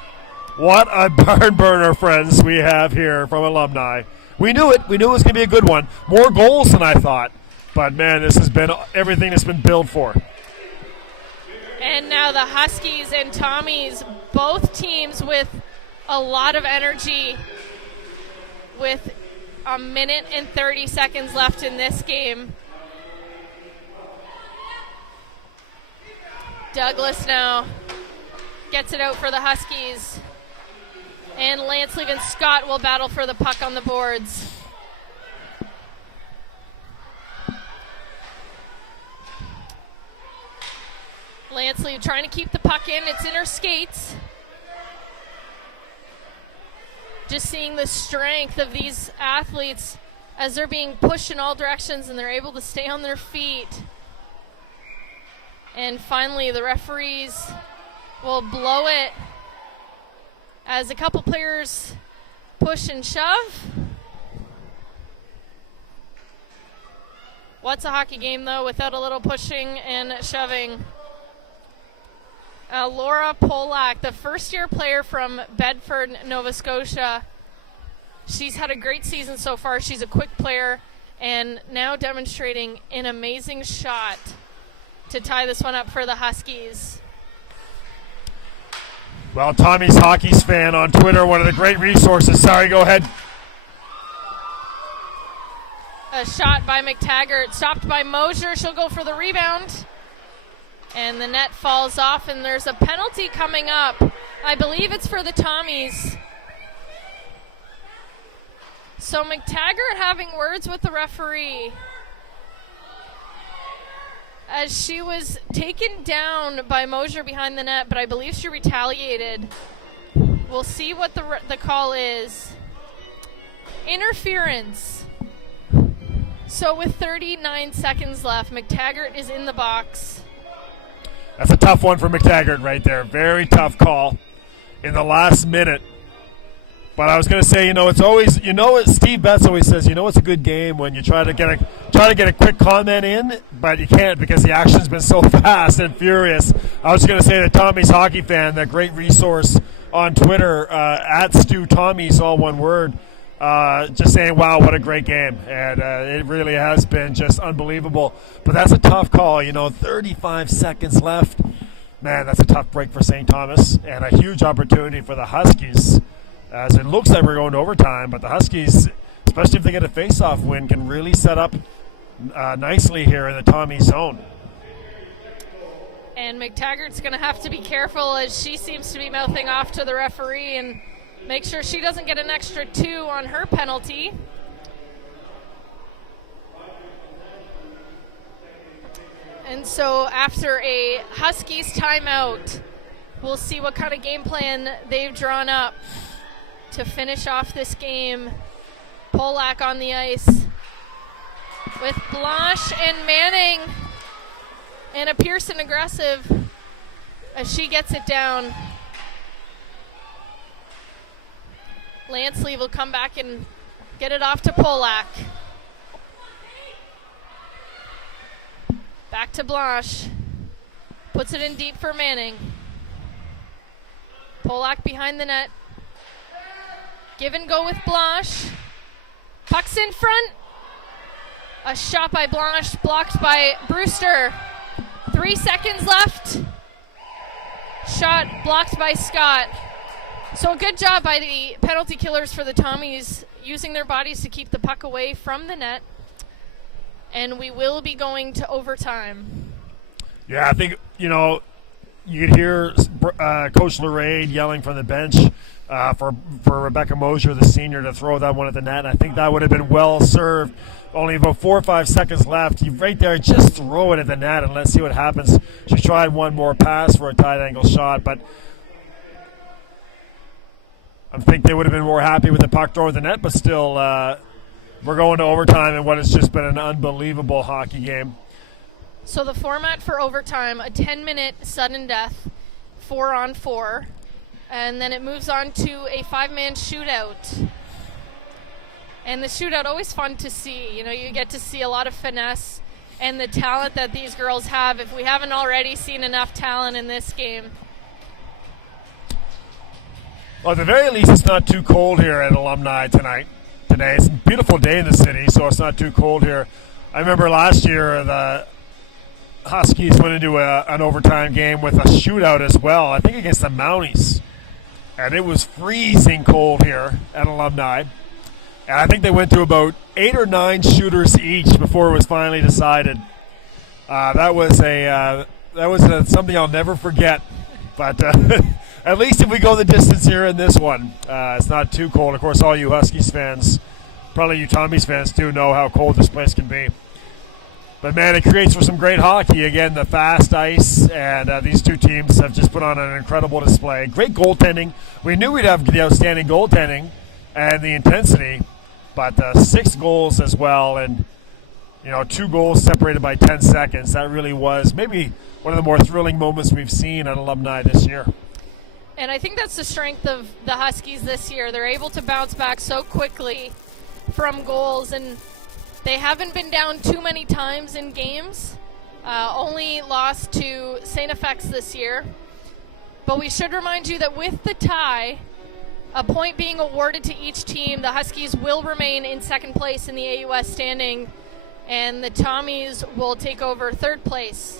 What a barn burner, friends, we have here from Alumni. We knew it. We knew it was going to be a good one. More goals than I thought. But, man, this has been everything that's been billed for. And now the Huskies and Tommies, both teams with a lot of energy, with a minute and 30 seconds left in this game. Douglas now gets it out for the Huskies. And Lansleeve and Scott will battle for the puck on the boards. Lansleeve trying to keep the puck in. It's in her skates. Just seeing the strength of these athletes as they're being pushed in all directions and they're able to stay on their feet. And finally, the referees will blow it as a couple players push and shove. What's a hockey game, though, without a little pushing and shoving? Laura Polak, the first-year player from Bedford, Nova Scotia. She's had a great season so far. She's a quick player and now demonstrating an amazing shot to tie this one up for the Huskies. Well, Tommy's Hockey's fan on Twitter, one of the great resources. Sorry, go ahead. A shot by McTaggart, stopped by Mosier. She'll go for the rebound. And the net falls off, and there's a penalty coming up. I believe it's for the Tommies. So McTaggart having words with the referee as she was taken down by Mosier behind the net, but I believe she retaliated. We'll see what the call is. Interference. So with 39 seconds left, McTaggart is in the box. That's a tough one for McTaggart right there. Very tough call in the last minute. But I was going to say, it's always, what Steve Betts always says, it's a good game when you try to get a quick comment in, but you can't because the action's been so fast and furious. I was going to say that Tommy's Hockey Fan, that great resource on Twitter, at Stu Tommies, all one word, just saying, wow, what a great game. And it really has been just unbelievable. But that's a tough call, 35 seconds left. Man, that's a tough break for St. Thomas and a huge opportunity for the Huskies, as it looks like we're going to overtime. But the Huskies, especially if they get a face-off win, can really set up nicely here in the Tommy zone. And McTaggart's going to have to be careful as she seems to be mouthing off to the referee and make sure she doesn't get an extra 2 on her penalty. And so after a Huskies timeout, we'll see what kind of game plan they've drawn up to finish off this game. Polak on the ice with Blanche and Manning, and a Pearson aggressive as she gets it down. Lansley will come back and get it off to Polak. Back to Blanche. Puts it in deep for Manning. Polak behind the net. Give and go with Blanche. Puck's in front. A shot by Blanche, blocked by Brewster. 3 seconds left. Shot blocked by Scott. So a good job by the penalty killers for the Tommies, using their bodies to keep the puck away from the net. And we will be going to overtime. Yeah, I think, you could hear Coach Lorraine yelling from the bench for Rebecca Mosier, the senior, to throw that one at the net. I think that would have been well served. Only about 4 or 5 seconds left. You right there, just throw it at the net and let's see what happens. She tried one more pass for a tight angle shot, but I think they would have been more happy with the puck throw at the net, but still, we're going to overtime in what has just been an unbelievable hockey game. So the format for overtime, a 10-minute sudden death, 4-on-4, and then it moves on to a 5-man shootout. And the shootout, always fun to see. You get to see a lot of finesse and the talent that these girls have, if we haven't already seen enough talent in this game. Well, at the very least, it's not too cold here at Alumni today. It's a beautiful day in the city, so it's not too cold here. I remember last year the Huskies went into an overtime game with a shootout as well, I think against the Mounties. And it was freezing cold here at Alumni. And I think they went to about 8 or 9 shooters each before it was finally decided. That was something I'll never forget. But at least if we go the distance here in this one, it's not too cold. Of course, all you Huskies fans, probably you Tommies fans too, know how cold this place can be. But man, it creates for some great hockey. Again, the fast ice, and these two teams have just put on an incredible display. Great goaltending. We knew we'd have the outstanding goaltending and the intensity, but 6 goals as well, and 2 goals separated by 10 seconds. That really was maybe one of the more thrilling moments we've seen at Alumni this year. And I think that's the strength of the Huskies this year. They're able to bounce back so quickly from goals, and they haven't been down too many times in games. Only lost to St. FX this year. But we should remind you that with the tie, a point being awarded to each team, the Huskies will remain in second place in the AUS standing, and the Tommies will take over third place.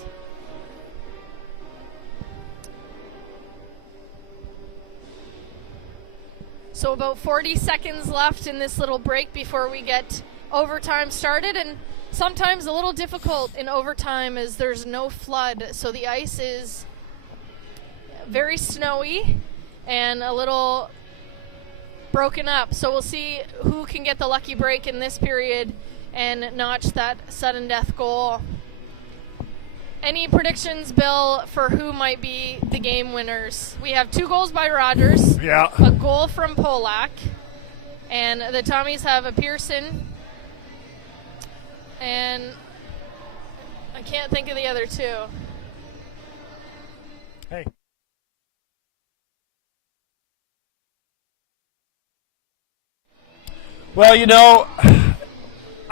So about 40 seconds left in this little break before we get overtime started, and sometimes a little difficult in overtime as there's no flood, so the ice is very snowy and a little broken up. So we'll see who can get the lucky break in this period and notch that sudden death goal. Any predictions, Bill, for who might be the game winners? We have 2 goals by Rogers, a goal from Polak, and the Tommies have a Pearson, and I can't think of the other 2. Hey. Well,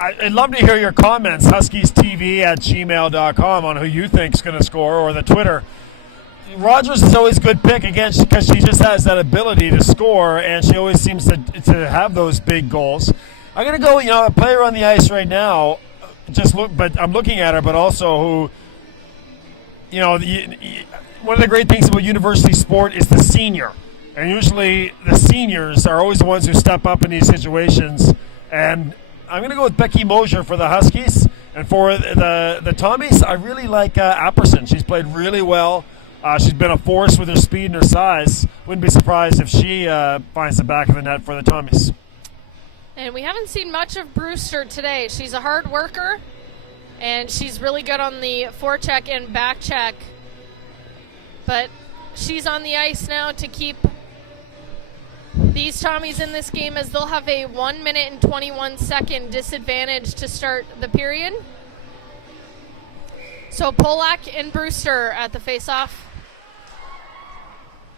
I'd love to hear your comments, HuskiesTV@gmail.com, on who you think's going to score, or the Twitter. Rogers is always a good pick against because she just has that ability to score, and she always seems to have those big goals. I'm going to go, a player on the ice right now. But I'm looking at her, but also who, one of the great things about university sport is the senior, and usually the seniors are always the ones who step up in these situations. And I'm going to go with Becky Mosier for the Huskies. And for the Tommies, I really like Apperson. She's played really well. She's been a force with her speed and her size. Wouldn't be surprised if she finds the back of the net for the Tommies. And we haven't seen much of Brewster today. She's a hard worker, and she's really good on the forecheck and back check. But she's on the ice now to keep these Tommies in this game, as they'll have a 1 minute and 21 second disadvantage to start the period. So Polak and Brewster at the face-off.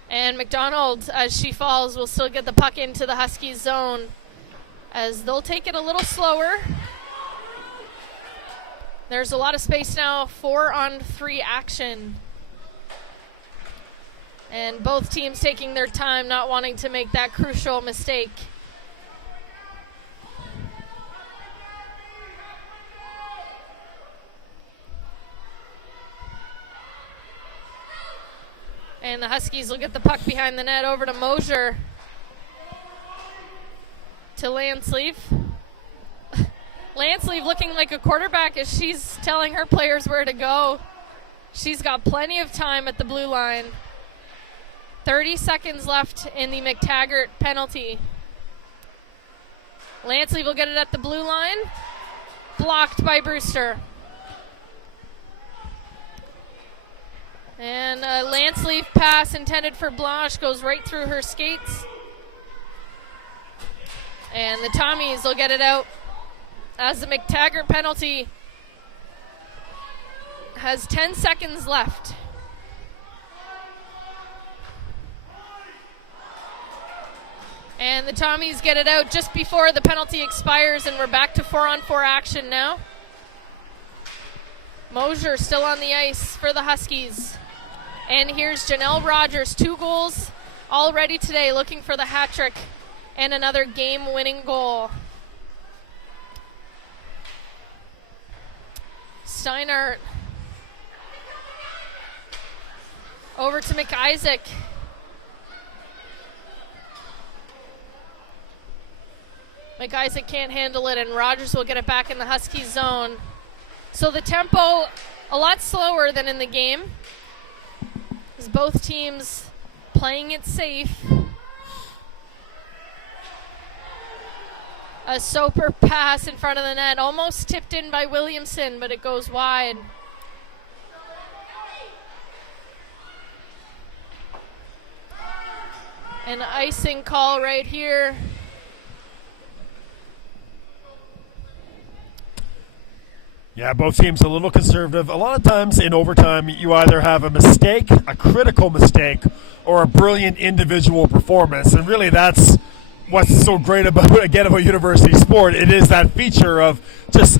And McDonald, as she falls, will still get the puck into the Huskies zone, as they'll take it a little slower. There's a lot of space now, 4-on-3 action. And both teams taking their time, not wanting to make that crucial mistake. And the Huskies will get the puck behind the net over to Mosier. To Lansleeve. Lansleeve looking like a quarterback as she's telling her players where to go. She's got plenty of time at the blue line. 30 seconds left in the McTaggart penalty. Lansleeve will get it at the blue line. Blocked by Brewster. And a Lansleeve pass intended for Blanche goes right through her skates. And the Tommies will get it out, as the McTaggart penalty has 10 seconds left. And the Tommies get it out just before the penalty expires, and we're back to 4-on-4 action now. Mosier still on the ice for the Huskies. And here's Janelle Rogers, 2 goals already today, looking for the hat trick and another game-winning goal. Steinert over to McIsaac. McIsaac can't handle it, and Rogers will get it back in the Huskies zone. So the tempo a lot slower than in the game, as both teams playing it safe. A Soper pass in front of the net, almost tipped in by Williamson, but it goes wide. An icing call right here. Yeah, both teams a little conservative. A lot of times in overtime, you either have a mistake, a critical mistake, or a brilliant individual performance. And really that's what's so great about university sport. It is that feature of just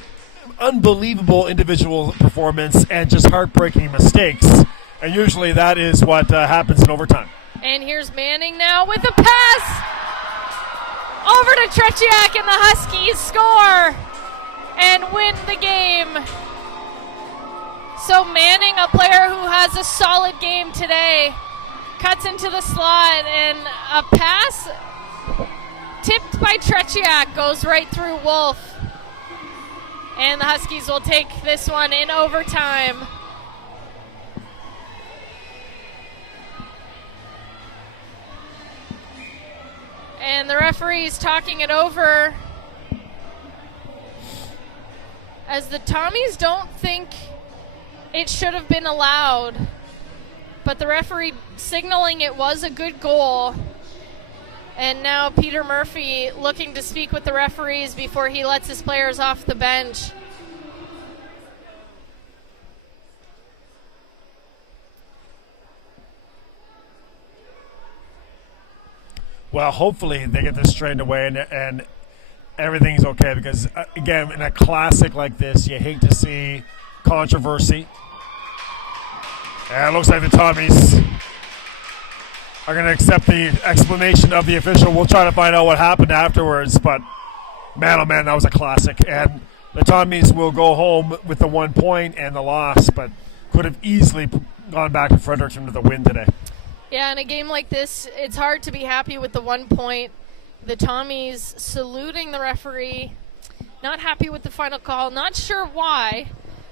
unbelievable individual performance and just heartbreaking mistakes. And usually that is what happens in overtime. And here's Manning now with a pass over to Tretiak, and the Huskies score and win the game. So Manning, a player who has a solid game today, cuts into the slot, and a pass tipped by Tretiak goes right through Wolf. And the Huskies will take this one in overtime. And the referee's talking it over, as the Tommies don't think it should have been allowed, but the referee signaling it was a good goal. And now Peter Murphy looking to speak with the referees before he lets his players off the bench. Well, hopefully they get this straightened away and everything's okay, because, again, in a classic like this, you hate to see controversy. And it looks like the Tommies are going to accept the explanation of the official. We'll try to find out what happened afterwards, but man, oh man, that was a classic. And the Tommies will go home with the 1 point and the loss, but could have easily gone back to Fredericton with a win today. Yeah, in a game like this, it's hard to be happy with the 1 point. The Tommies saluting the referee, not happy with the final call. Not sure why,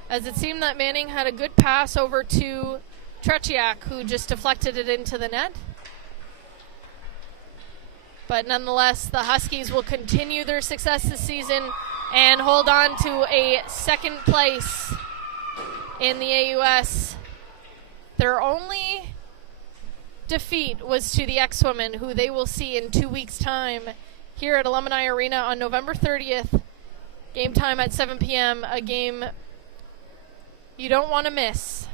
as it seemed that Manning had a good pass over to Tretiak, who just deflected it into the net. But nonetheless, the Huskies will continue their success this season and hold on to a second place in the AUS. Their only defeat was to the X-Women, who they will see in 2 weeks' time here at Alumni Arena on November 30th. Game time at 7 p.m., a game you don't want to miss.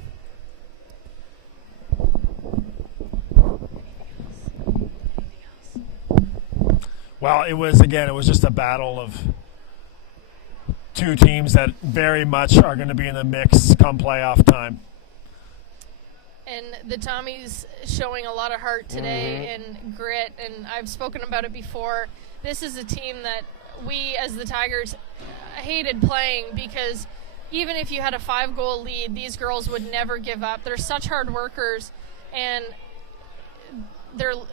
Well, it was just a battle of two teams that very much are going to be in the mix come playoff time. And the Tommies showing a lot of heart today and grit, and I've spoken about it before. This is a team that we, as the Tigers, hated playing because even if you had a 5-goal lead, these girls would never give up. They're such hard workers, and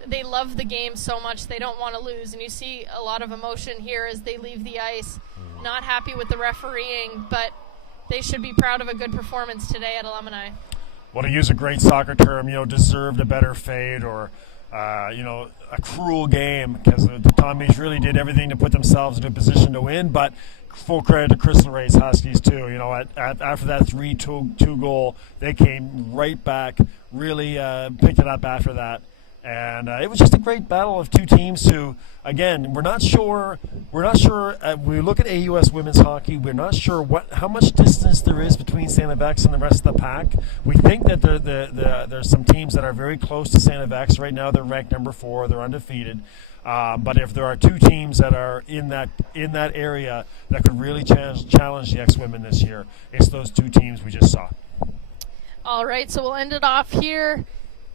they love the game so much they don't want to lose. And you see a lot of emotion here as they leave the ice, not happy with the refereeing, but they should be proud of a good performance today at Alumni. Well, to use a great soccer term, deserved a better fate or, a cruel game, because the Tommies really did everything to put themselves in a position to win. But full credit to Crystal Ray's Huskies too. After that 3-2 goal, they came right back, really picked it up after that. And it was just a great battle of two teams who, again, we're not sure. We look at AUS women's hockey. We're not sure how much distance there is between Santa Vex and the rest of the pack. We think that there's some teams that are very close to Santa Vex right now. They're ranked number 4. They're undefeated. But if there are two teams that are in that area that could really challenge the X-Women this year, it's those two teams we just saw. All right, so we'll end it off here.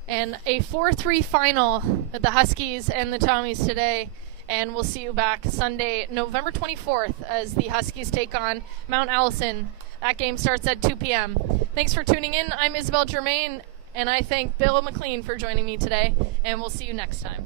And a 4-3 final with the Huskies and the Tommies today. And we'll see you back Sunday, November 24th, as the Huskies take on Mount Allison. That game starts at 2 p.m. Thanks for tuning in. I'm Isabel Germain, and I thank Bill McLean for joining me today. And we'll see you next time.